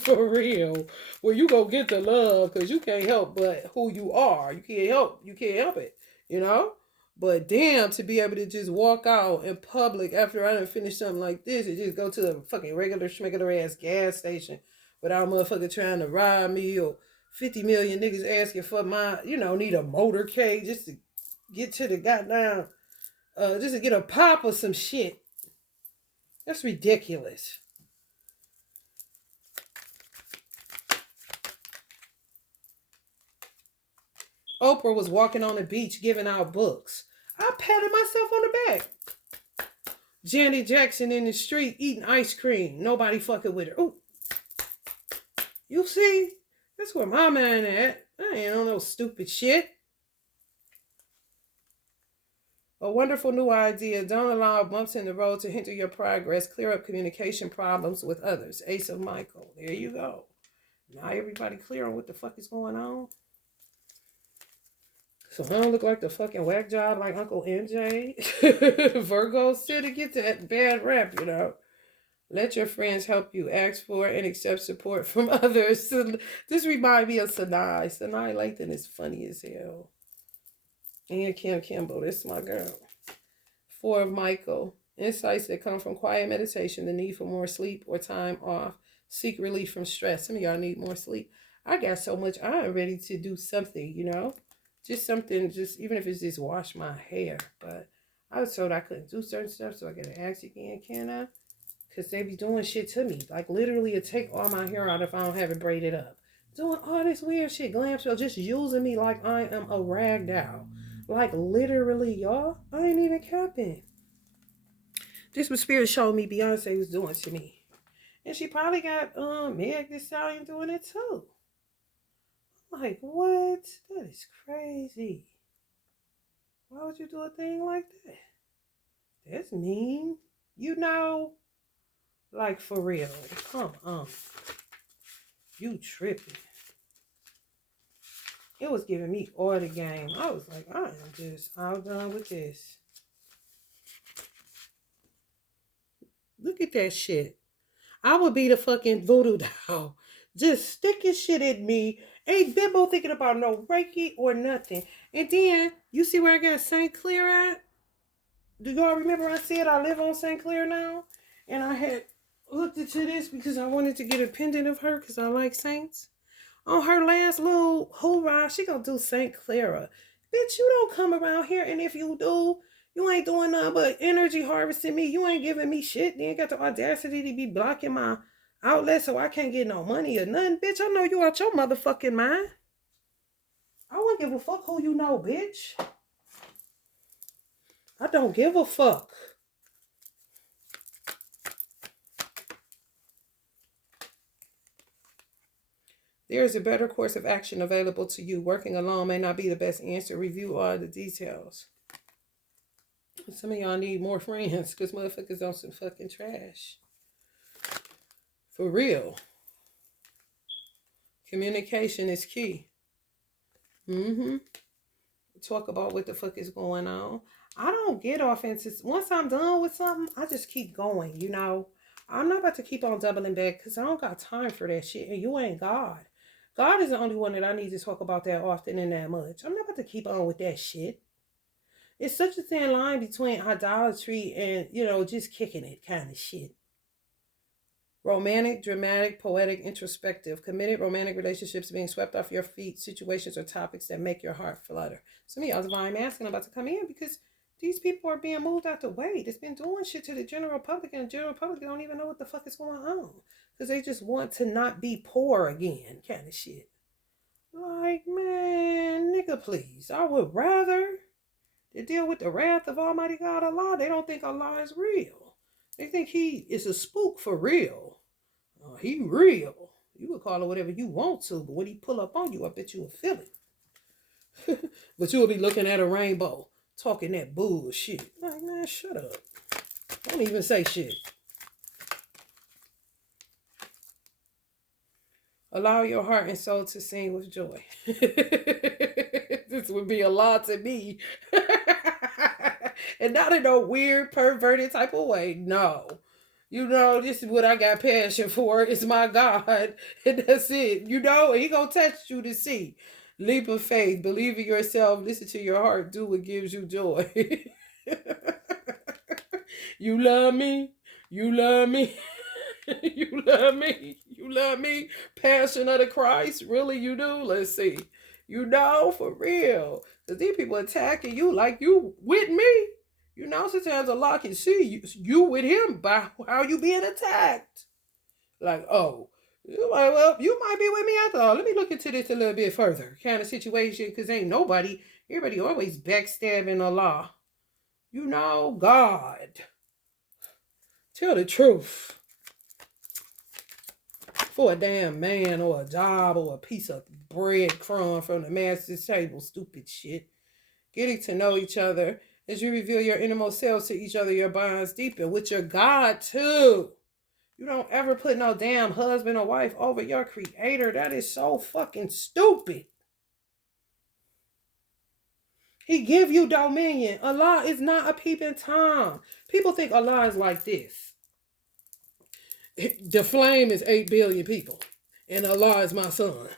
For real. Where you go get the love, because you can't help but who you are. You can't help it, you know? But damn, to be able to just walk out in public after I done finished something like this and just go to the fucking regular schmegular ass gas station without motherfucker trying to rob me or 50 million niggas asking for my, need a motorcade just to get to the goddamn, just to get a pop or some shit. That's ridiculous. Oprah was walking on the beach giving out books. I patted myself on the back. Janet Jackson in the street eating ice cream. Nobody fucking with her. Ooh. You see? That's where my mind at. I ain't on no stupid shit. A wonderful new idea. Don't allow bumps in the road to hinder your progress. Clear up communication problems with others. Ace of Michael. There you go. Now everybody clear on what the fuck is going on. So I don't look like the fucking whack job like Uncle MJ. Virgo still to get that bad rap, you know. Let your friends help you. Ask for and accept support from others. This reminds me of Sanai. Sanai Lathan is funny as hell. And Kim Kimball, this is my girl. 4 of Michael. Insights that come from quiet meditation, the need for more sleep or time off. Seek relief from stress. Some of y'all need more sleep. I got so much. I'm ready to do something, you know? Just something, just even if it's just wash my hair. But I was told I couldn't do certain stuff, so I gotta ask again, can I? Because they be doing shit to me. Like literally it take all my hair out if I don't have it braided up. Doing all this weird shit. Glamsville just using me like I am a rag doll. Like literally, y'all. I ain't even capping. This was Spirit showed me Beyonce was doing to me. And she probably got Meg Thee Stallion doing it too. I'm like, what? That is crazy. Why would you do a thing like that? That's mean. You know, like for real. Come on. You tripping. It was giving me all the game. I was like, I am just all done with this. Look at that shit. I would be the fucking voodoo doll. Just sticking shit in me. Ain't Bimbo thinking about no Reiki or nothing. And then, you see where I got St. Clair at? Do y'all remember I said I live on St. Clair now? And I had looked into this because I wanted to get a pendant of her because I like saints. On her last little hoorah, she gonna do St. Clara. Bitch, you don't come around here, and if you do, you ain't doing nothing but energy harvesting me. You ain't giving me shit. You ain't got the audacity to be blocking my outlet so I can't get no money or nothing. Bitch, I know you out your motherfucking mind. I won't give a fuck who you know, bitch. I don't give a fuck. There is a better course of action available to you. Working alone may not be the best answer. Review all the details. Some of y'all need more friends because motherfuckers on some fucking trash. For real. Communication is key. Talk about what the fuck is going on. I don't get offenses. Once I'm done with something, I just keep going, you know. I'm not about to keep on doubling back because I don't got time for that shit. And you ain't God. God is the only one that I need to talk about that often and that much. I'm not about to keep on with that shit. It's such a thin line between idolatry and, you know, just kicking it kind of shit. Romantic, dramatic, poetic, introspective, committed romantic relationships being swept off your feet, situations or topics that make your heart flutter. Some of y'all divine masculine about to come in because these people are being moved out the way. It's been doing shit to the general public, and the general public don't even know what the fuck is going on because they just want to not be poor again, kind of shit. Like, man, nigga, please. I would rather they deal with the wrath of Almighty God Allah. They don't think Allah is real. They think he is a spook for real. He real. You would call it whatever you want to, but when he pull up on you, I bet you will feel it. But you will be looking at a rainbow, talking that bullshit. Like, man, shut up. Don't even say shit. Allow your heart and soul to sing with joy. This would be a lot to me. And not in a weird, perverted type of way. No. You know, this is what I got passion for. It's my God. And that's it. You know, he gonna test you to see. Leap of faith. Believe in yourself. Listen to your heart. Do what gives you joy. You love me. You love me. You love me. You love me. Passion of the Christ. Really, you do? Let's see. You know, for real. Because these people attacking you like you with me. You know, sometimes Allah can see you with him by how you being attacked. Like, oh, you might, well, you might be with me after all. Let me look into this a little bit further. Kind of situation, because ain't everybody always backstabbing Allah. You know, God. Tell the truth. For a damn man or a job or a piece of bread crumb from the master's table. Stupid shit. Getting to know each other. As you reveal your innermost selves to each other, your bonds deepen with your God too. You don't ever put no damn husband or wife over your creator. That is so fucking stupid. He give you dominion. Allah is not a peeping Tom. People think Allah is like this. The flame is 8 billion people. And Allah is my son.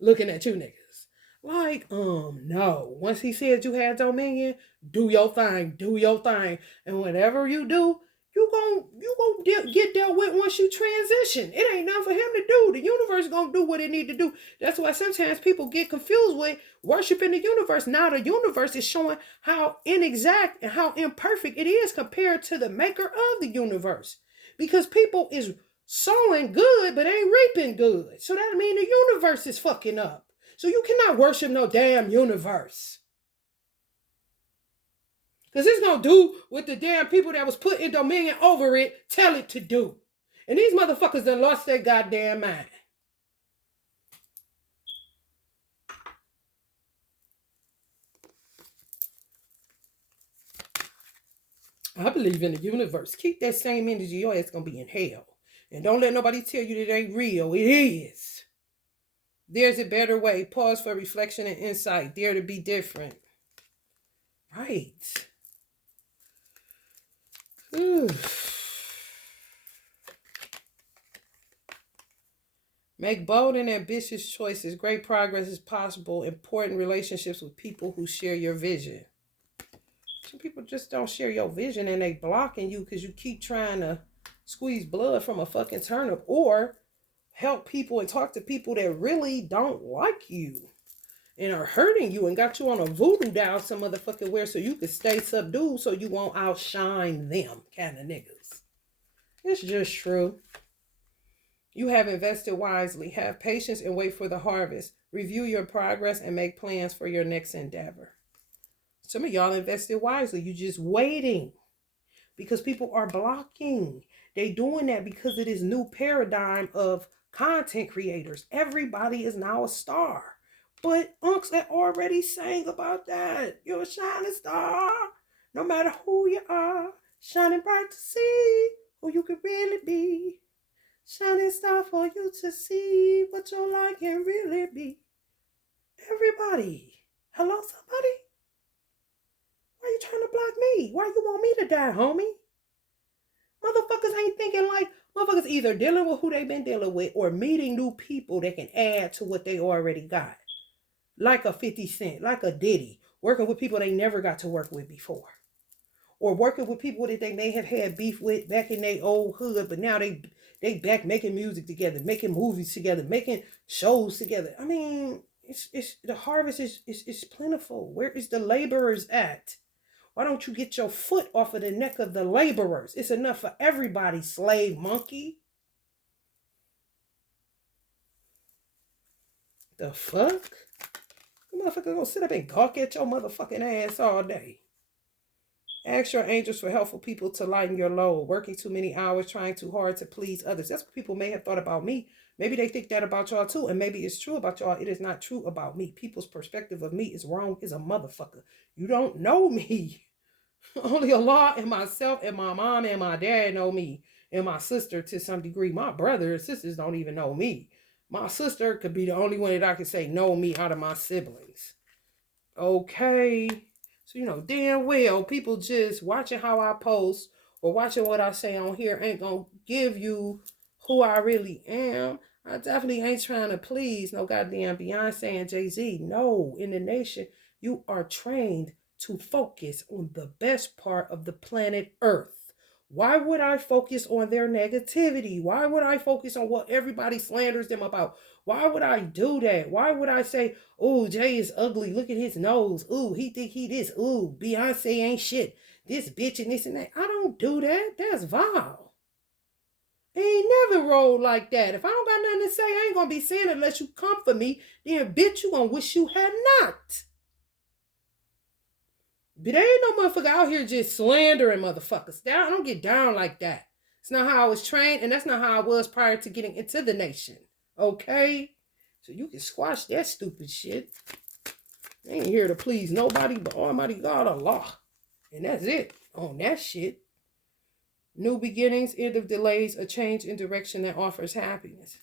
Looking at you niggas. Like, no. Once he said you had dominion, do your thing. Do your thing. And whatever you do, you gon' get dealt with once you transition. It ain't nothing for him to do. The universe gonna do what it need to do. That's why sometimes people get confused with worshiping the universe. Now the universe is showing how inexact and how imperfect it is compared to the maker of the universe. Because people is sowing good but ain't reaping good. So that means the universe is fucking up. So you cannot worship no damn universe. Because it's going to do what the damn people that was put in dominion over it tell it to do. And these motherfuckers done lost their goddamn mind. I believe in the universe. Keep that same energy. Your ass going to be in hell. And don't let nobody tell you that it ain't real. It is. There's a better way. Pause for reflection and insight. Dare to be different. Right. Make bold and ambitious choices. Great progress is possible. Important relationships with people who share your vision. Some people just don't share your vision and they blocking you because you keep trying to squeeze blood from a fucking turnip or help people and talk to people that really don't like you and are hurting you and got you on a voodoo doll some motherfucking where so you can stay subdued so you won't outshine them kind of niggas. It's just true. You have invested wisely. Have patience and wait for the harvest. Review your progress and make plans for your next endeavor. Some of y'all invested wisely. You just waiting because people are blocking. They doing that because of this new paradigm of content creators. Everybody is now a star. But unks that already sang about that. You're a shining star. No matter who you are. Shining bright to see who you could really be. Shining star for you to see what your light can really be. Everybody. Hello, somebody? Why you trying to block me? Why you want me to die, homie? Motherfuckers ain't thinking like, motherfuckers either dealing with who they been dealing with or meeting new people that can add to what they already got. Like a 50 Cent, like a Diddy, working with people they never got to work with before. Or working with people that they may have had beef with back in their old hood, but now they back making music together, making movies together, making shows together. I mean, it's the harvest is plentiful. Where is the laborers at? Why don't you get your foot off of the neck of the laborers? It's enough for everybody, slave monkey. The fuck? The motherfucker gonna sit up and gawk at your motherfucking ass all day. Ask your angels for helpful people to lighten your load. Working too many hours, trying too hard to please others. That's what people may have thought about me. Maybe they think that about y'all too. And maybe it's true about y'all. It is not true about me. People's perspective of me is wrong as a motherfucker. You don't know me. Only Allah and myself and my mom and my dad know me. And my sister to some degree. My brother and sisters don't even know me. My sister could be the only one that I can say know me out of my siblings. Okay. So, you know, damn well, people just watching how I post or watching what I say on here ain't going to give you who I really am. I definitely ain't trying to please no goddamn Beyonce and Jay-Z. No, in the nation, you are trained to focus on the best part of the planet Earth. Why would I focus on their negativity? Why would I focus on what everybody slanders them about? Why would I do that? Why would I say, oh, Jay is ugly. Look at his nose. Ooh, he think he this. Ooh, Beyonce ain't shit. This bitch and this and that. I don't do that. That's vile. I ain't never rolled like that. If I don't got nothing to say, I ain't going to be saying it unless you come for me. Then, bitch, you going to wish you had not. But there ain't no motherfucker out here just slandering motherfuckers. I don't get down like that. It's not how I was trained, and that's not how I was prior to getting into the nation. Okay? So you can squash that stupid shit. I ain't here to please nobody but Almighty God Allah. And that's it on that shit. New beginnings, end of delays, a change in direction that offers happiness.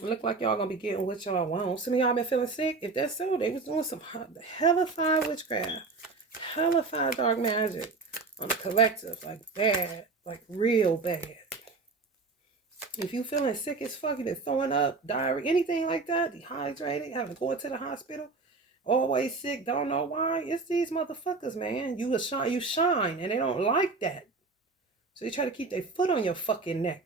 It look like y'all gonna be getting what y'all want. Some of y'all been feeling sick. If that's so, they was doing some hellified witchcraft, hellified dark magic. on the collective, like bad, like real bad. If you feeling sick as fuck, you been throwing up, diarrhea, anything like that, dehydrated, having to go to the hospital, always sick, don't know why, it's these motherfuckers, man. You shine, and they don't like that. So they try to keep their foot on your fucking neck.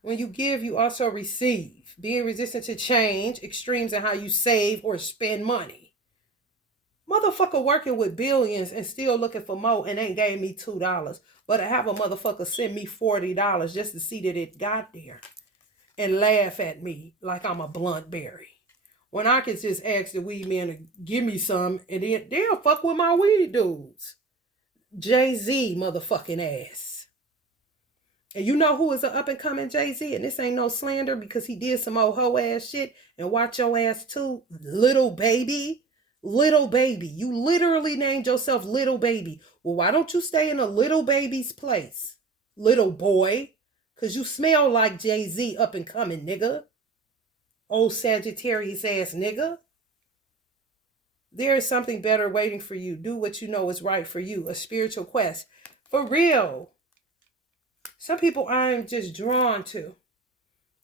When you give, you also receive. Being resistant to change, extremes in how you save or spend money. Motherfucker working with billions and still looking for more and ain't gave me $2. But I have a motherfucker send me $40 just to see that it got there. And laugh at me like I'm a blunt berry. When I can just ask the weed man to give me some and then they'll fuck with my weed dudes. Jay-Z motherfucking ass. And you know who is an up and coming Jay-Z? And this ain't no slander because he did some old hoe ass shit. And watch your ass too. Little Baby. Little Baby. You literally named yourself Little Baby. Well, why don't you stay in a Little Baby's place? Little boy. Because you smell like Jay-Z up and coming, nigga. Old Sagittarius ass nigga. There is something better waiting for you. Do what you know is right for you. A spiritual quest. For real. Some people I'm just drawn to.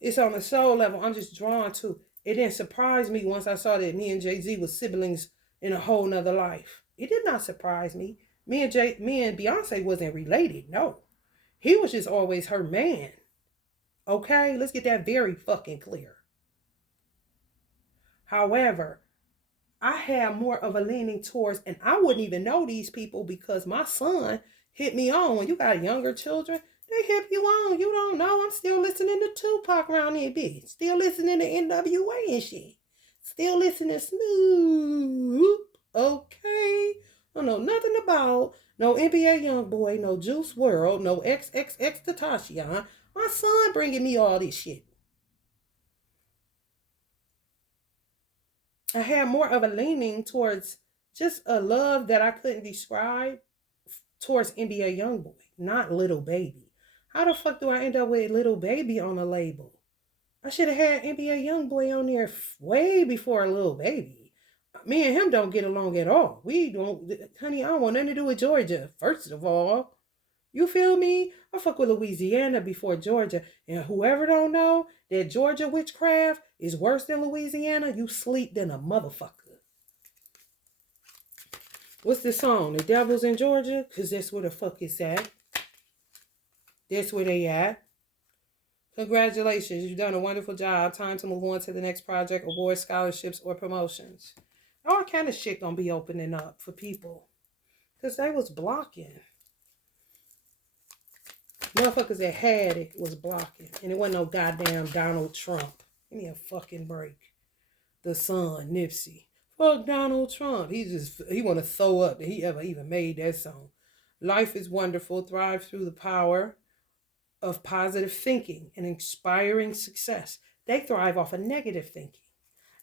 It's on the soul level. I'm just drawn to. It didn't surprise me once I saw that me and Jay-Z was siblings in a whole nother life. It did not surprise me. Me and Beyonce wasn't related. No. He was just always her man. Okay? Let's get that very fucking clear. However, I have more of a leaning towards, and I wouldn't even know these people because my son hit me on. When you got younger children, they hit you on. You don't know. I'm still listening to Tupac around here, bitch. Still listening to NWA and shit. Still listening to Snoop. Okay. I don't know nothing about no NBA Youngboy, no Juice WRLD, no XXX My son bringing me all this shit. I had more of a leaning towards just a love that I couldn't describe towards NBA Youngboy, not Little Baby. How the fuck do I end up with Little Baby on the label? I should have had NBA Youngboy on there way before Little Baby. Me and him don't get along at all. We don't, honey, I don't want nothing to do with Georgia, first of all. You feel me? I fuck with Louisiana before Georgia. And whoever don't know that Georgia witchcraft is worse than Louisiana, you sleep than a motherfucker. What's the song? The Devil's in Georgia? Because that's where the fuck it's at. That's where they at. Congratulations. You've done a wonderful job. Time to move on to the next project, awards, scholarships, or promotions. All kind of shit gonna be opening up for people. Because they was blocking. Motherfuckers that had it was blocking. And it wasn't no goddamn Donald Trump. Give me a fucking break. The son, Nipsey. Fuck Donald Trump. He want to throw up that he ever even made that song. Life is wonderful. Thrive through the power of positive thinking and inspiring success. They thrive off of negative thinking.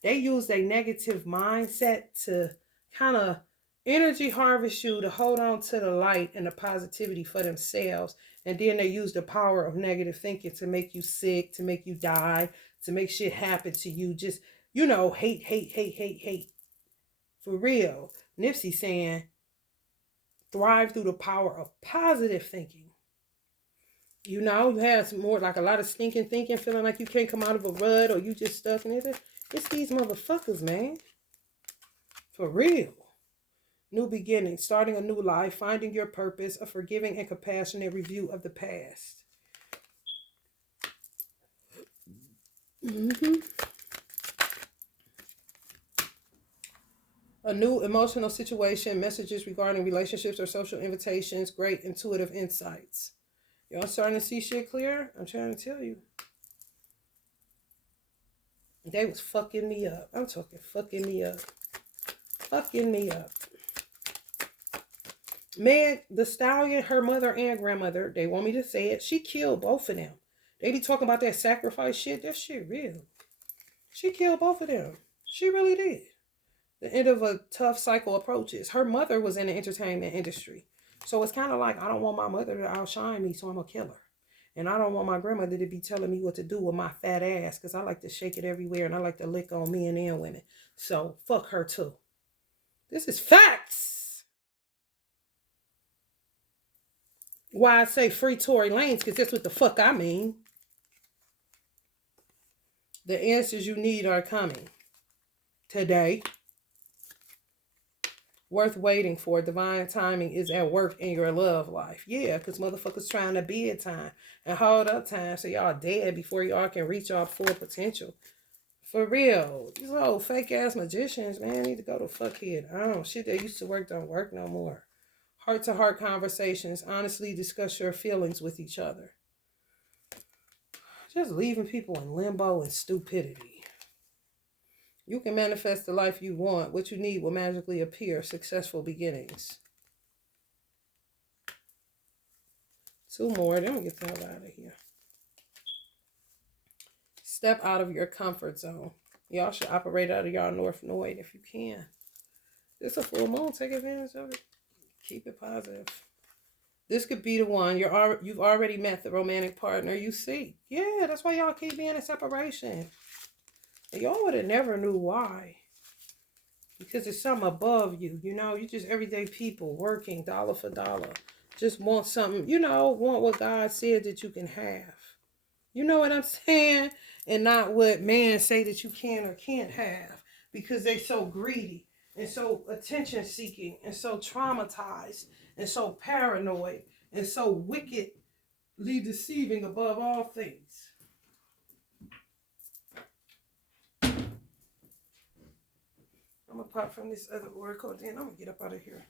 They use their negative mindset to kind of energy harvest you to hold on to the light and the positivity for themselves. And then they use the power of negative thinking to make you sick, to make you die, to make shit happen to you. Just, you know, hate, hate, hate, hate, hate. For real. Nipsey saying, thrive through the power of positive thinking. You know, you have some more, like a lot of stinking thinking, feeling like you can't come out of a rut or you just stuck in it. It's these motherfuckers, man. For real. New beginning, starting a new life, finding your purpose, a forgiving and compassionate review of the past. A new emotional situation, messages regarding relationships or social invitations, great intuitive insights. Y'all starting to see shit clear? I'm trying to tell you. They was fucking me up. I'm talking fucking me up. Fucking me up. Man, the stallion, her mother and grandmother, they want me to say it, she killed both of them. They be talking about that sacrifice shit. That shit real. She killed both of them. She really did. The end of a tough cycle approaches. Her mother was in the entertainment industry. So it's kind of like, I don't want my mother to outshine me, so I'm going to kill her. And I don't want my grandmother to be telling me what to do with my fat ass, because I like to shake it everywhere and I like to lick on men and women. So fuck her too. This is facts. Why I say free Tory Lanez, because that's what the fuck I mean. The answers you need are coming today. Worth waiting for. Divine timing is at work in your love life. Yeah, because motherfuckers trying to be at time and hold up time so y'all dead before y'all can reach y'all full potential. For real. These old fake ass magicians, man, need to go to fuckhead. Shit that used to work don't work no more. Heart to heart conversations. Honestly discuss your feelings with each other. Just leaving people in limbo and stupidity. You can manifest the life you want. What you need will magically appear. Successful beginnings. 2 more. Then we get the hell out of here. Step out of your comfort zone. Y'all should operate out of y'all North Node if you can. It's a full moon. Take advantage of it. Keep it positive. This could be the one. You've already met the romantic partner you seek. Yeah, that's why y'all keep being in separation. And y'all would have never knew why. Because it's something above you. You know, you just everyday people working dollar for dollar. Just want something, want what God said that you can have. You know what I'm saying? And not what man say that you can or can't have. Because they so greedy and so attention seeking and so traumatized and so paranoid and so wickedly deceiving above all things. I'm going to pop from this other oracle, then I'm going to get up out of here.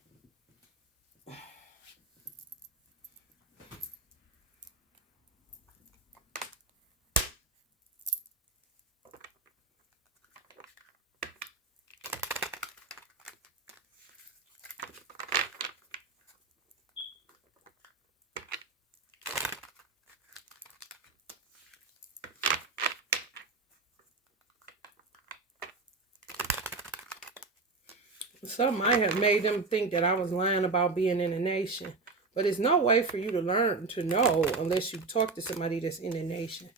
Some might have made them think that I was lying about being in the nation. But there's no way for you to learn to know unless you talk to somebody that's in the nation.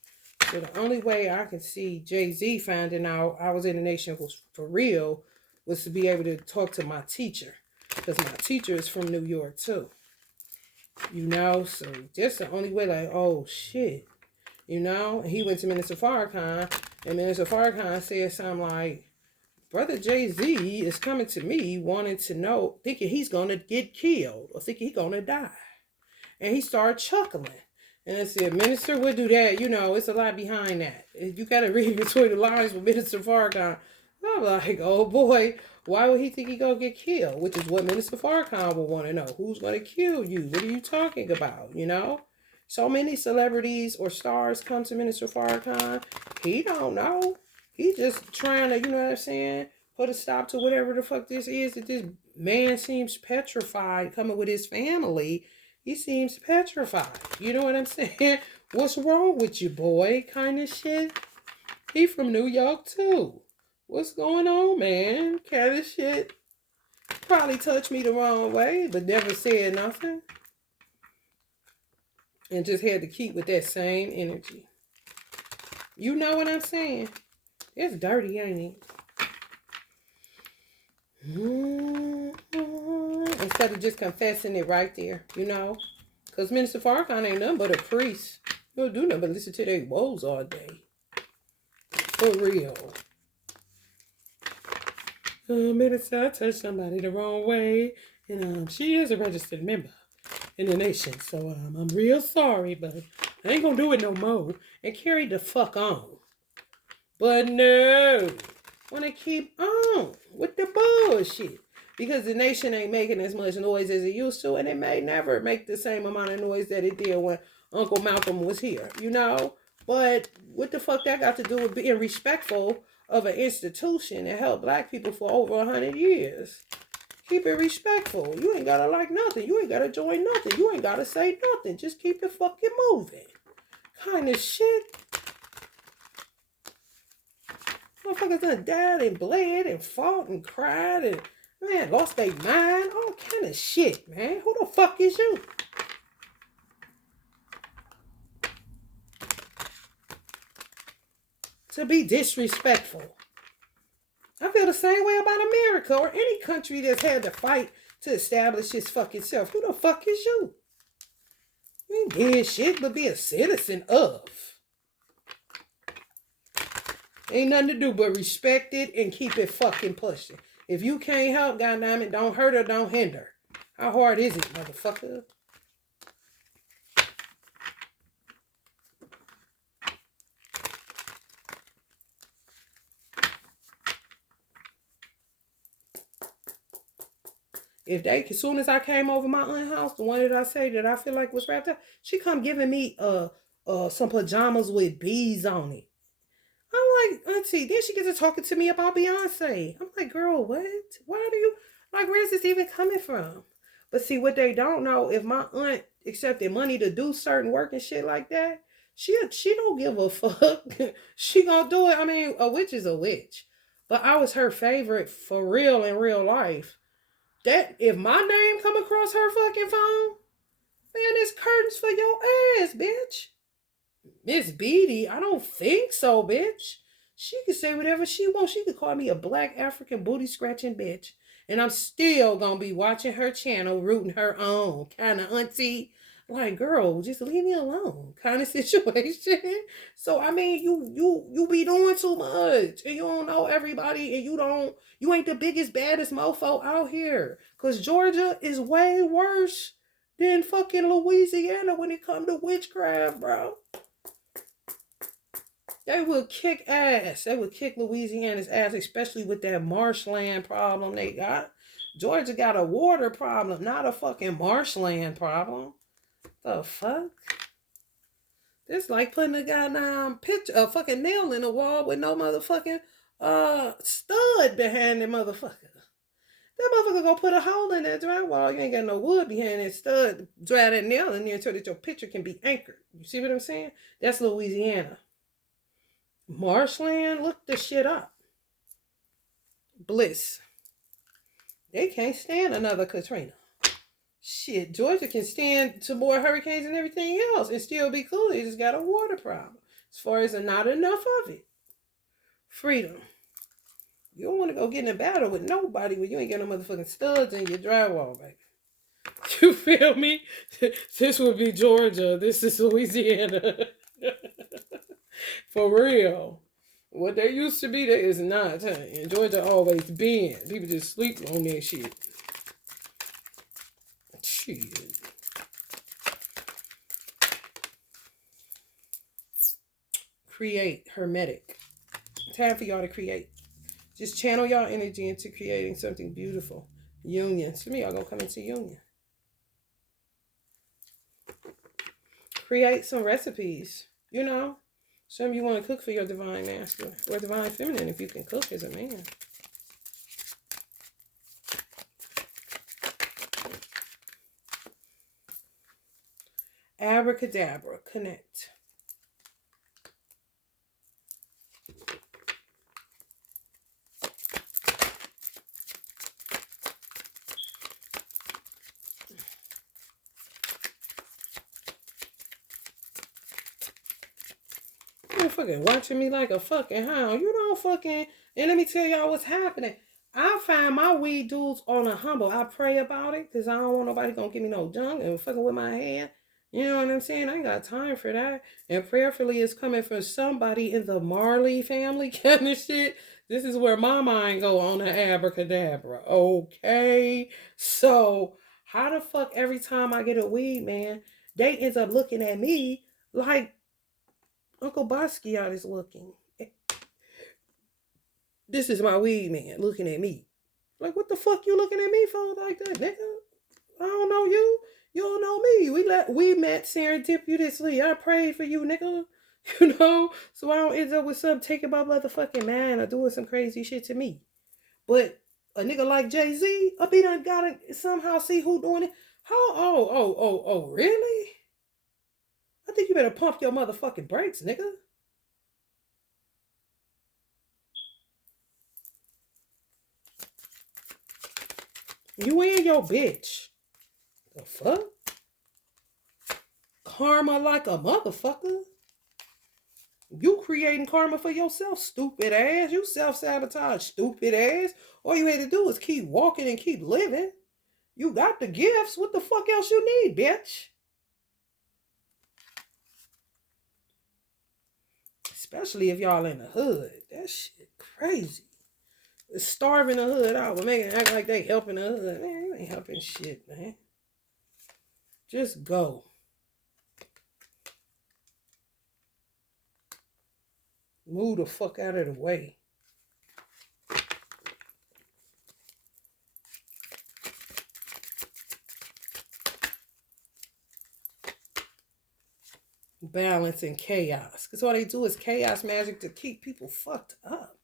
So the only way I can see Jay-Z finding out I was in the nation was for real was to be able to talk to my teacher. Because my teacher is from New York too. So that's the only way, like, oh shit. And he went to Minister Farrakhan, and Minister Farrakhan said something like, Brother Jay-Z is coming to me wanting to know, thinking he's going to get killed or thinking he's going to die. And he started chuckling. And I said, Minister, we'll do that. It's a lot behind that. You got to read between the lines with Minister Farrakhan. I'm like, oh boy, why would he think he's going to get killed? Which is what Minister Farrakhan would want to know. Who's going to kill you? What are you talking about? So many celebrities or stars come to Minister Farrakhan. He don't know. He's just trying to, you know what I'm saying, put a stop to whatever the fuck this is that this man seems petrified coming with his family. He seems petrified. You know what I'm saying? What's wrong with you, boy? Kind of shit. He from New York, too. What's going on, man? Kind of shit. Probably touched me the wrong way, but never said nothing. And just had to keep with that same energy. You know what I'm saying? It's dirty, ain't it? Instead of just confessing it right there, Because Minister Farrakhan ain't nothing but a priest. You don't do nothing but listen to their woes all day. For real. Minister, I touched somebody the wrong way. And she is a registered member in the nation. So I'm real sorry, but I ain't gonna do it no more. And carry the fuck on. But no, want to keep on with the bullshit. Because the nation ain't making as much noise as it used to. And it may never make the same amount of noise that it did when Uncle Malcolm was here, But what the fuck that got to do with being respectful of an institution that helped black people for over 100 years? Keep it respectful. You ain't got to like nothing. You ain't got to join nothing. You ain't got to say nothing. Just keep it fucking moving. Kind of shit. Motherfuckers done died and bled and fought and cried and, man, lost their mind. All kind of shit, man. Who the fuck is you? To be disrespectful. I feel the same way about America or any country that's had to fight to establish its fucking self. Who the fuck is you? You ain't did shit but be a citizen of. Ain't nothing to do but respect it and keep it fucking pushing. If you can't help, goddamn it, don't hurt or don't hinder. How hard is it, motherfucker? If they, as soon as I came over my aunt's house, the one that I say that I feel like was wrapped up, she come giving me some pajamas with bees on it. I'm like, Auntie, then she gets to talking to me about Beyonce. I'm like, girl, what? Why do you, like, where's this even coming from? But see, what they don't know, if my aunt accepted money to do certain work and shit like that, she don't give a fuck. She gonna do it. I mean, a witch is a witch. But I was her favorite for real in real life. That if my name come across her fucking phone, man, it's curtains for your ass, bitch. Miss Beatty, I don't think so, bitch. She could say whatever she wants. She could call me a black African booty scratching bitch. And I'm still gonna be watching her channel, rooting her on. Kind of auntie. Like, girl, just leave me alone. Kind of situation. So I mean, you be doing too much. And you don't know everybody, and you ain't the biggest, baddest mofo out here. Cause Georgia is way worse than fucking Louisiana when it come to witchcraft, bro. They will kick ass. They will kick Louisiana's ass, especially with that marshland problem they got. Georgia got a water problem, not a fucking marshland problem. The fuck? It's like putting a goddamn picture, a fucking nail in the wall with no motherfucking stud behind the motherfucker. That motherfucker gonna put a hole in that drywall. You ain't got no wood behind that stud. Drive that nail in there so that your picture can be anchored. You see what I'm saying? That's Louisiana. Marshland, look the shit up. Bliss. They can't stand another Katrina. Shit, Georgia can stand some more hurricanes and everything else and still be cool. They just got a water problem. As far as not enough of it. Freedom. You don't want to go get in a battle with nobody when you ain't got no motherfucking studs in your drywall, baby. You feel me? This would be Georgia. This is Louisiana. For real. What they used to be, there is not. And Georgia always been. People just sleep on that shit. Shit. Create. Hermetic. Time for y'all to create. Just channel y'all energy into creating something beautiful. Union. To me, y'all gonna come into union. Create some recipes. You know? Some of you want to cook for your divine masculine or divine feminine if you can cook as a man. Abracadabra, connect. You're fucking watching me like a fucking hound. You don't fucking... And let me tell y'all what's happening. I find my weed dudes on a humble. I pray about it because I don't want nobody gonna give me no junk and fucking with my hand. You know what I'm saying? I ain't got time for that. And prayerfully it's coming from somebody in the Marley family kind of shit. This is where my mind go on the abracadabra. Okay? So, how the fuck every time I get a weed, man, they ends up looking at me like Uncle Basquiat is looking. This is my weed man looking at me. Like, what the fuck you looking at me for like that, nigga? I don't know you. You don't know me. We met serendipitously. I prayed for you, nigga. You know? So I don't end up with some taking my motherfucking man or doing some crazy shit to me. But a nigga like Jay-Z, I be done gotta somehow see who doing it. Oh, really? I think you better pump your motherfucking brakes, nigga. You and your bitch. The fuck? Karma like a motherfucker. You creating karma for yourself, stupid ass. You self-sabotage, stupid ass. All you had to do is keep walking and keep living. You got the gifts. What the fuck else you need, bitch? Especially if y'all in the hood. That shit crazy. Starving the hood out, but making it act like they helping the hood. Man, you ain't helping shit, man. Just go. Move the fuck out of the way. Balance and chaos. Because all they do is chaos magic to keep people fucked up.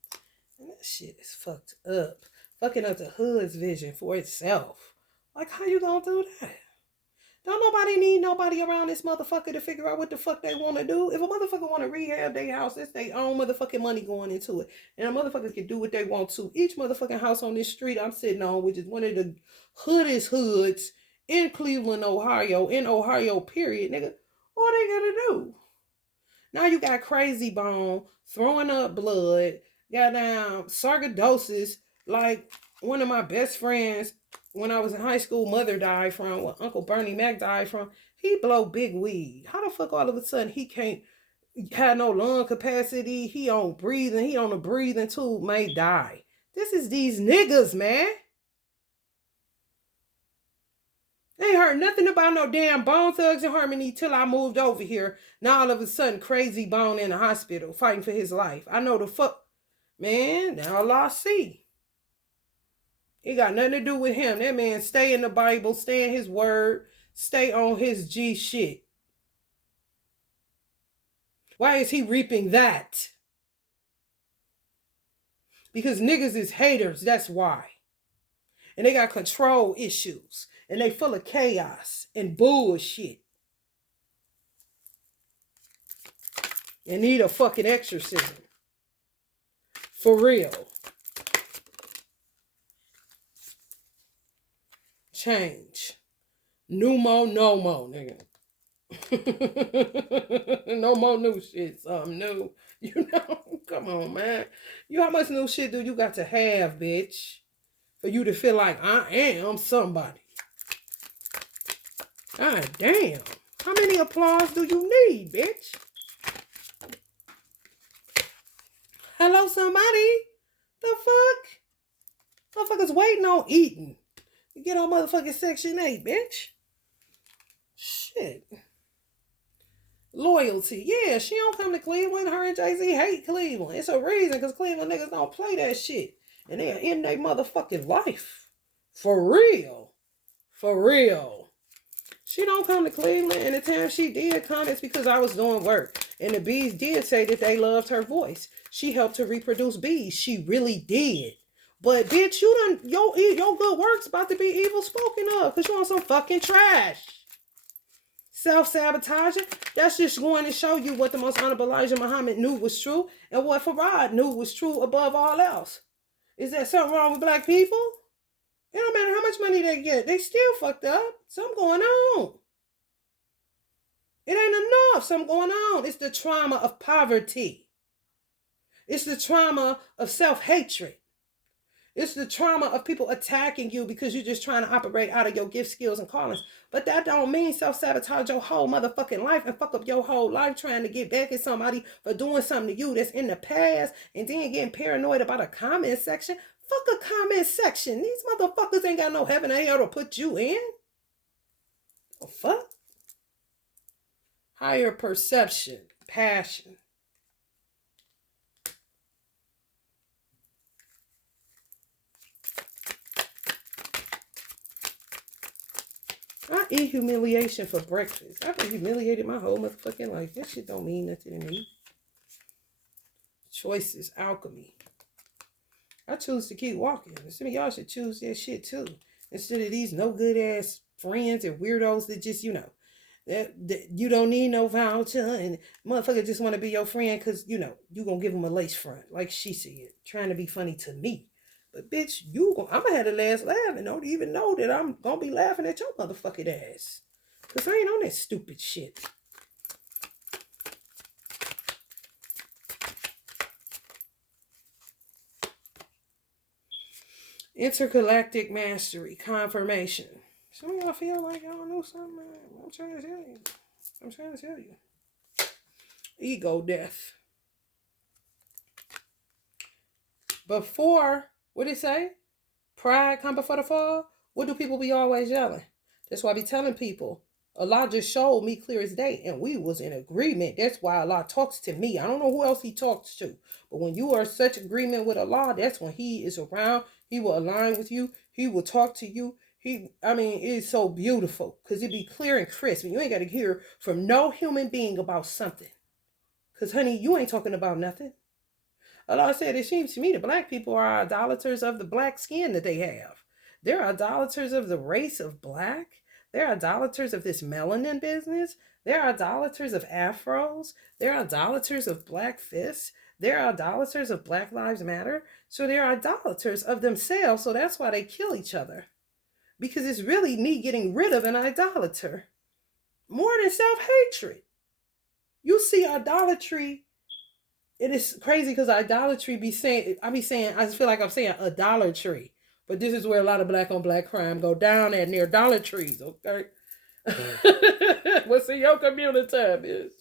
And that shit is fucked up. Fucking up the hood's vision for itself. Like, how you gonna do that? Don't nobody need nobody around this motherfucker to figure out what the fuck they want to do. If a motherfucker want to rehab their house, it's their own motherfucking money going into it. And a motherfucker can do what they want to. Each motherfucking house on this street I'm sitting on, which is one of the hoodest hoods in Cleveland, Ohio, in Ohio, period, nigga. What they gonna do? Now you got Crazy Bone throwing up blood, goddamn sarcoidosis, like one of my best friends when I was in high school, mother died from, what Uncle Bernie Mac died from. He blow big weed. How the fuck all of a sudden he can't have no lung capacity? He on breathing. He on a breathing tube, may die. This is these niggas, man. They ain't heard nothing about no damn Bone Thugs and Harmony till I moved over here. Now all of a sudden, Crazy Bone in the hospital fighting for his life. I know the fuck, man. Now I see. It got nothing to do with him. That man stay in the Bible, stay in his word, stay on his G shit. Why is he reaping that? Because niggas is haters, that's why. And they got control issues. And they full of chaos and bullshit. And need a fucking exorcism. For real. Change. No more, nigga. No more new shit. Something new. You know? Come on, man. How much new shit do you got to have, bitch? For you to feel like I am somebody. God damn. How many applause do you need, bitch? Hello, somebody? The fuck? Motherfuckers waiting on eating. You get on motherfucking Section 8, bitch. Shit. Loyalty. Yeah, she don't come to Cleveland. Her and Jay-Z hate Cleveland. It's a reason, because Cleveland niggas don't play that shit. And they're in their motherfucking life. For real. For real. She don't come to Cleveland, and the time she did come, it's because I was doing work. And the bees did say that they loved her voice. She helped to reproduce bees. She really did. But bitch, your good work's about to be evil spoken of, because you on some fucking trash. Self-sabotaging. That's just going to show you what the most honorable Elijah Muhammad knew was true, and what Farad knew was true above all else. Is there something wrong with black people? It don't matter how much money they get. They still fucked up. Something going on. It ain't enough. Something going on. It's the trauma of poverty. It's the trauma of self-hatred. It's the trauma of people attacking you because you're just trying to operate out of your gift, skills, and callings. But that don't mean self-sabotage your whole motherfucking life and fuck up your whole life trying to get back at somebody for doing something to you that's in the past, and then getting paranoid about a comment section. Fuck a comment section. These motherfuckers ain't got no heaven or hell to put you in. Oh, fuck. Higher perception, passion. I eat humiliation for breakfast. I've been humiliated my whole motherfucking life. That shit don't mean nothing to me. Choices, alchemy. I choose to keep walking. Some of y'all should choose that shit too. Instead of these no good ass friends and weirdos that just, that you don't need no voucher, and motherfucker just want to be your friend because, you gonna give them a lace front, like she said, trying to be funny to me. But bitch, I'm gonna have the last laugh and don't even know that I'm gonna be laughing at your motherfucking ass. Because I ain't on that stupid shit. Intergalactic mastery, confirmation. Some of y'all feel like y'all know something. I'm trying to tell you. Ego death. Before, what did it say? Pride come before the fall. What do people be always yelling? That's why I be telling people. Allah just showed me clear as day, and we was in agreement. That's why Allah talks to me. I don't know who else He talks to, but when you are in such agreement with Allah, that's when He is around. He will align with you. He will talk to you. It's so beautiful because it be clear and crisp, and you ain't got to hear from no human being about something. Because, honey, you ain't talking about nothing. Allah said, it seems to me the black people are idolaters of the black skin that they have. They're idolaters of the race of black. They're idolaters of this melanin business. They're idolaters of afros. They're idolaters of black fists. They're idolaters of Black Lives Matter. So they're idolaters of themselves. So that's why they kill each other. Because it's really me getting rid of an idolater. More than self-hatred. You see idolatry. It is crazy because idolatry I feel like I'm saying idolatry. But this is where a lot of black on black crime go down at near Dollar Trees, okay? What's in your community, bitch?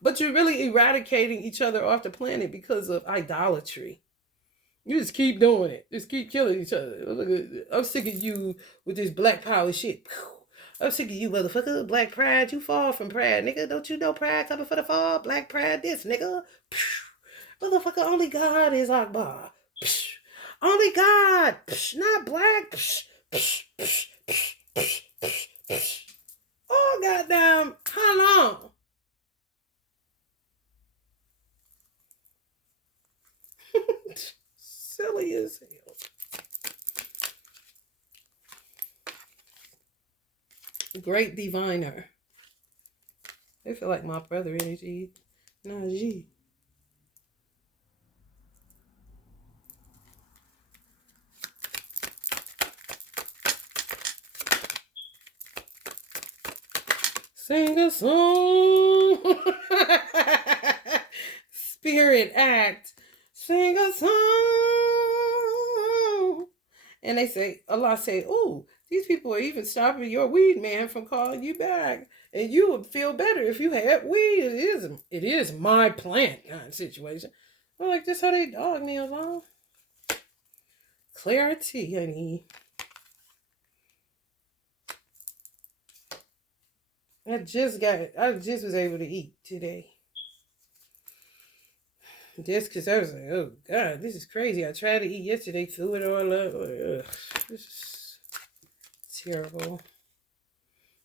But you're really eradicating each other off the planet because of idolatry. You just keep doing it. Just keep killing each other. I'm sick of you with this black power shit. I'm sick of you, motherfucker. Black pride, you fall from pride, nigga. Don't you know pride coming for the fall? Black pride this, nigga. Motherfucker, only God is Akbar. Only God. Not black. Oh, goddamn. How long? Silly as hell. Great diviner. I feel like my brother energy. Najee. Sing a song. Spirit act. Sing a song. And they say, Allah say, ooh, these people are even stopping your weed man from calling you back. And you would feel better if you had weed. It is my plant kind of situation. I'm like, this how they dog me along. Clarity, honey. I just was able to eat today. Just because I was like, oh God, this is crazy. I tried to eat yesterday, threw it all up. This is terrible.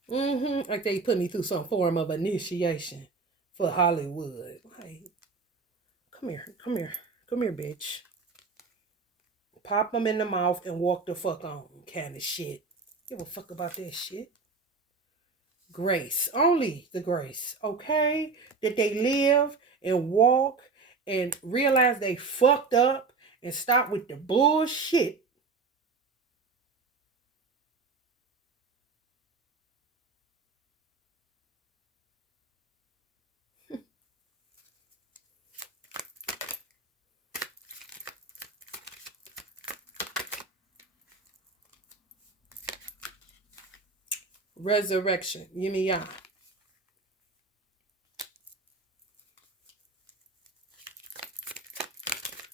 Like they put me through some form of initiation for Hollywood. Like, come here, bitch. Pop them in the mouth and walk the fuck on, kind of shit. Give a fuck about that shit. Grace, only the grace, okay? That they live and walk and realize they fucked up and stop with the bullshit. Resurrection, Yimiya.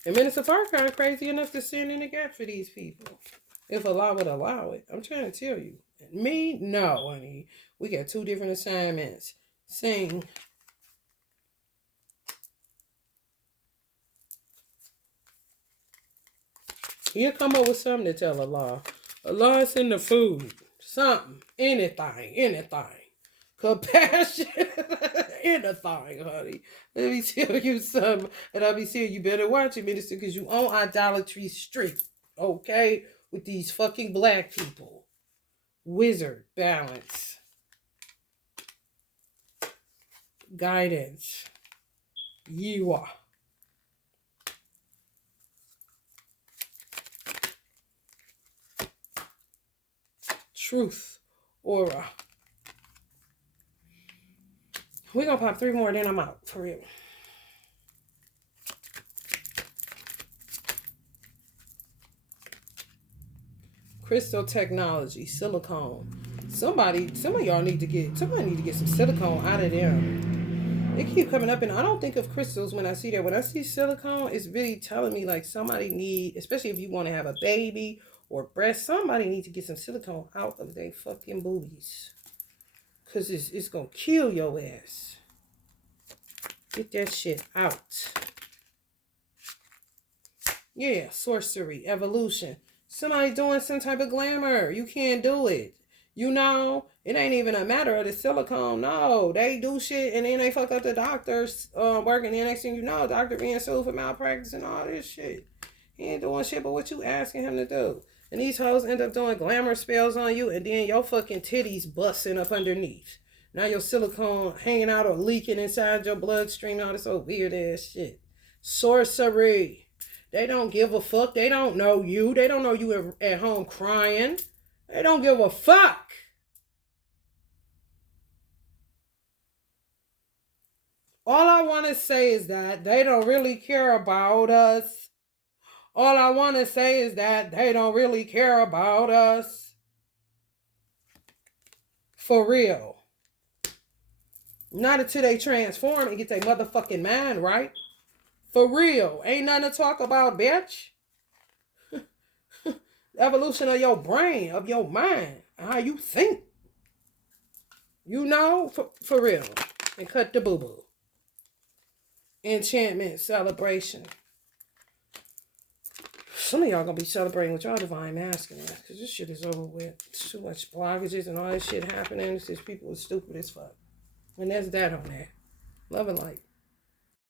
And Minister Farrakhan crazy enough to stand in the gap for these people. If Allah would allow it. I'm trying to tell you. Me? No, honey. We got two different assignments. Sing. He'll come up with something to tell Allah. Allah's in the food. Something. Anything. Compassion. Anything, honey. Let me tell you something. And I'll be saying you better watch it, minister, because you own idolatry street. Okay? With these fucking black people. Wizard. Balance. Guidance. Yiwa. Truth. Aura. We're going to pop 3 more, then I'm out. For real. Crystal technology. Silicone. Some of y'all need to get some silicone out of them. They keep coming up, and I don't think of crystals when I see that. When I see silicone, it's really telling me like somebody need, especially if you want to have a baby or breast, somebody need to get some silicone out of their fucking boobies. Because it's going to kill your ass. Get that shit out. Yeah, sorcery, evolution. Somebody doing some type of glamour. You can't do it. You know, it ain't even a matter of the silicone. No, they do shit and then they fuck up the doctors working. The next thing you know, doctor being sued for malpractice and all this shit. He ain't doing shit but what you asking him to do. And these hoes end up doing glamour spells on you and then your fucking titties busting up underneath. Now your silicone hanging out or leaking inside your bloodstream. All this old weird ass shit. Sorcery. They don't give a fuck. They don't know you. They don't know you at home crying. They don't give a fuck. All I want to say is that they don't really care about us. All I want to say is that they don't really care about us. For real. Not until they transform and get their motherfucking mind right. For real. Ain't nothing to talk about, bitch. Evolution of your brain, of your mind, how you think. You know, for real. And cut the boo-boo. Enchantment, celebration. Some of y'all gonna be celebrating with y'all divine masculine, because this shit is over with. It's too much blockages and all this shit happening. It's just people are stupid as fuck. And that's that on that. Love and light.